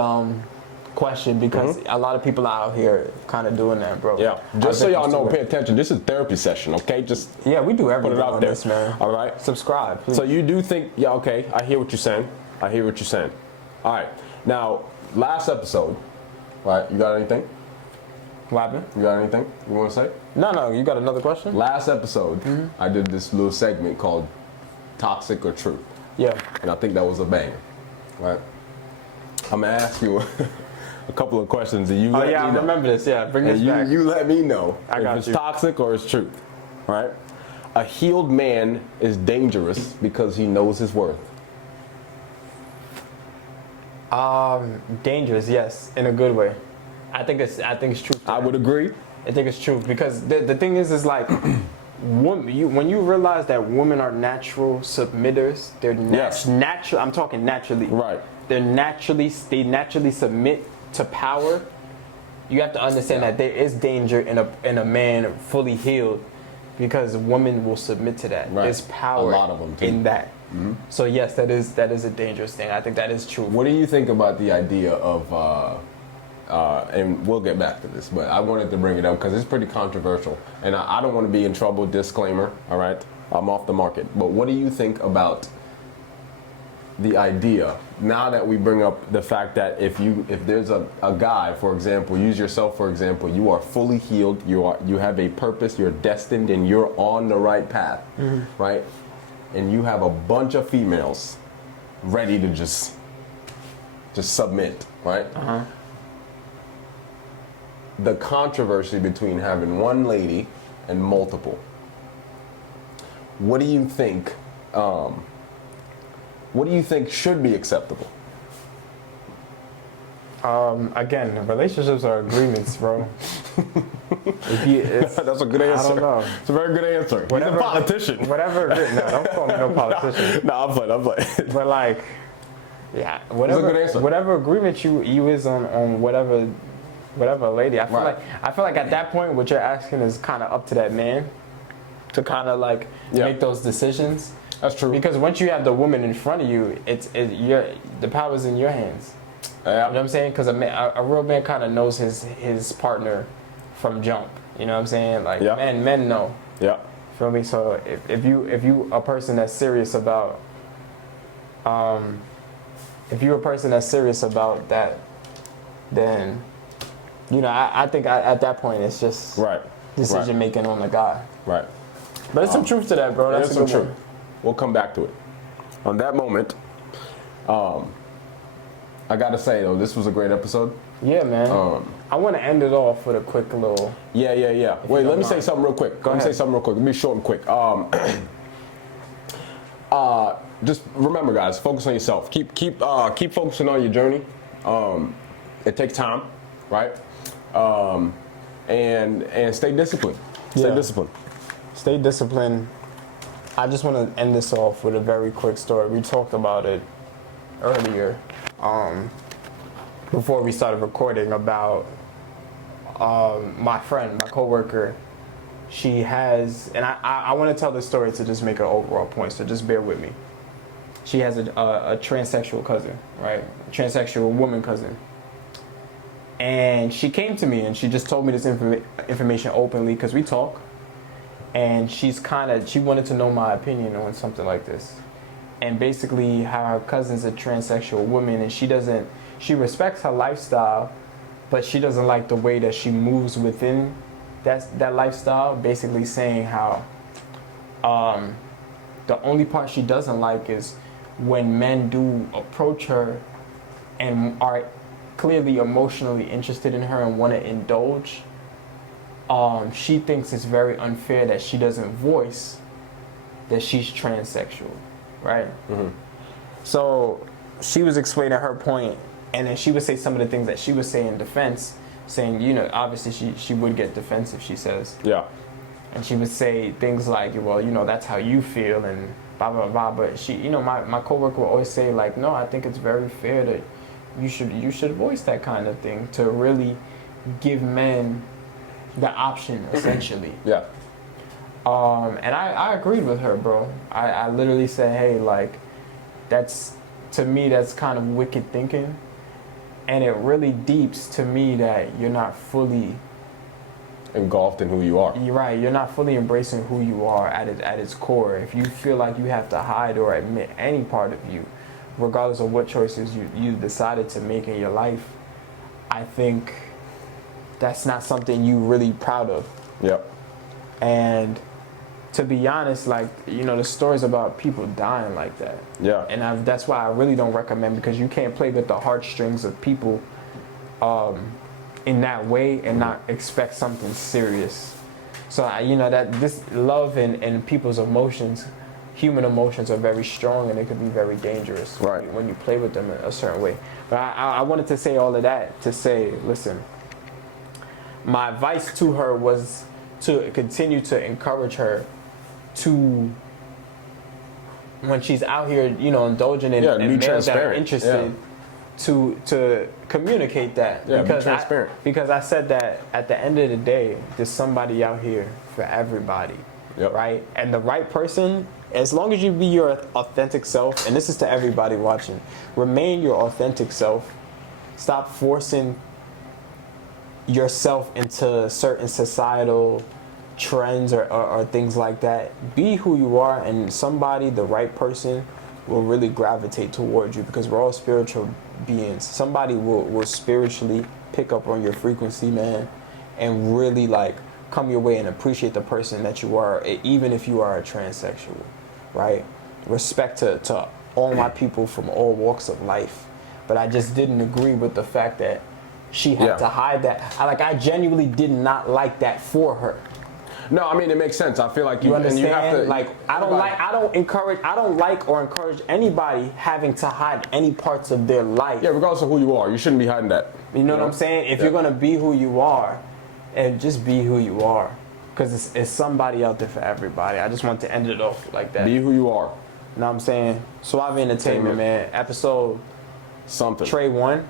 question because a lot of people out here kind of doing that, bro. Yeah. Just so y'all know, pay attention. This is a therapy session, okay? Just we do everything put it out on there. This, man. All right. Subscribe. Please. So you do think? Yeah. Okay. I hear what you're saying. All right. Now, last episode. Right. You got anything? What happened? You got anything you want to say? No. You got another question? Last episode, I did this little segment called "Toxic or Truth." Yeah. And I think that was a banger. Right. I'm gonna ask you a couple of questions and you let me know. I remember this. Yeah, bring this back. You let me know if it's you. toxic or it's truth. All right? A healed man is dangerous because he knows his worth. Dangerous, yes, in a good way. I think it's true. I would agree. I think it's true because the thing is like when you realize that women are natural submitters, they're natural. I'm talking naturally. Right. They naturally submit to power. You have to understand that there is danger in a man fully healed, because women will submit to that. Right. There's power a lot of them too. in that. So yes, that is a dangerous thing. I think that is true. What do you think about the idea of, and we'll get back to this, but I wanted to bring it up because it's pretty controversial, and I don't want to be in trouble. Disclaimer, all right? I'm off the market. But what do you think about the idea, now that we bring up the fact that if there's a guy, for example, use yourself for example, you are fully healed, you have a purpose, you're destined, and you're on the right path, right? And you have a bunch of females ready to just submit, right? The controversy between having one lady and multiple. What do you think? What do you think should be acceptable? Again, relationships are agreements, bro. That's a good answer. I don't know. It's a very good answer. He's a politician. Whatever. No, don't call me no politician. No, I'm playing. But like, yeah, whatever agreement you is on whatever lady. I feel like at that point, what you're asking is kind of up to that man to kind of like make those decisions. That's true. Because once you have the woman in front of you, the power's in your hands. Yeah. You know what I'm saying? Because a real man kind of knows his partner from jump. You know what I'm saying? Like men know. Yeah. Feel me? So if you a person that's serious about that, then I think at that point it's just decision making on the guy. Right. But there's some truth to that, bro. That's some truth. We'll come back to it. On that moment, I gotta say though, this was a great episode. Yeah, man. I want to end it off with a quick little. Yeah. Wait, let me say something real quick. Let me be short and quick. Just remember, guys, focus on yourself. Keep focusing on your journey. It takes time, right? And stay disciplined. Stay disciplined. Stay disciplined. I just want to end this off with a very quick story. We talked about it earlier, before we started recording, about my friend, my coworker. She has, and I want to tell this story to just make an overall point, so just bear with me. She has a transsexual cousin, right? A transsexual woman cousin. And she came to me and she just told me this information openly because we talk. And she wanted to know my opinion on something like this. And basically how her cousin's a transsexual woman and she respects her lifestyle, but she doesn't like the way that she moves within that lifestyle, basically saying how the only part she doesn't like is when men do approach her and are clearly emotionally interested in her and want to indulge. She thinks it's very unfair that she doesn't voice that she's transsexual, right? Mm-hmm. So she was explaining her point, and then she would say some of the things that she would say in defense, saying, you know, obviously she would get defensive, she says. Yeah. And she would say things like, well, you know, that's how you feel, and blah, blah, blah. But she, you know, my coworker would always say, like, no, I think it's very fair that you should voice that kind of thing to really give men the option, essentially. Yeah. And I agreed with her, bro. I literally said, hey, like, to me, that's kind of wicked thinking. And it really deeps to me that you're not fully engulfed in who you are. You're right. You're not fully embracing who you are at its core. If you feel like you have to hide or admit any part of you, regardless of what choices you decided to make in your life, I think that's not something you really proud of. Yep. And to be honest, like, you know, the stories about people dying like that. Yeah. And that's why I really don't recommend, because you can't play with the heartstrings of people in that way and not expect something serious. So, you know, that this love and people's emotions, human emotions, are very strong, and they could be very dangerous when you play with them in a certain way. But I wanted to say all of that to say, listen, my advice to her was to continue to encourage her to, when she's out here, you know, indulging in males that are interested, to communicate that. Because be transparent. Because I said that at the end of the day, there's somebody out here for everybody, right? And the right person, as long as you be your authentic self, and this is to everybody watching, remain your authentic self. Stop forcing yourself into certain societal trends or things like that. Be who you are, and somebody, the right person, will really gravitate towards you, because we're all spiritual beings. Somebody will spiritually pick up on your frequency, man, and really like come your way and appreciate the person that you are, even if you are a transsexual, right? Respect to all my people from all walks of life. But I just didn't agree with the fact that she had to hide that. I genuinely did not like that for her. No, I mean, it makes sense. I feel like you understand. And you have to, like, I don't like or encourage anybody having to hide any parts of their life. Yeah, regardless of who you are, you shouldn't be hiding that. You know what I'm saying? If you're gonna be who you are, and just be who you are, because it's somebody out there for everybody. I just want to end it off like that. Be who you are. You know what I'm saying? SUAVÉ Entertainment, man. Episode something. Tray 1.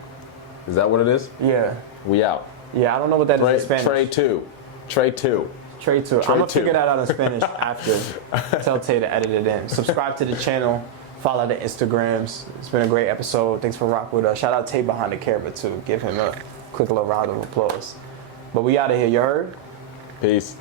Is that what it is? Yeah. We out. Yeah, I don't know what that is in Spanish. Tray 2. Tray 2. Tray 2. I'm going to figure that out in Spanish after. Tell Tay to edit it in. Subscribe to the channel. Follow the Instagrams. It's been a great episode. Thanks for rocking with us. Shout out Tay behind the camera, too. Give him a quick little round of applause. But we out of here. You heard? Peace.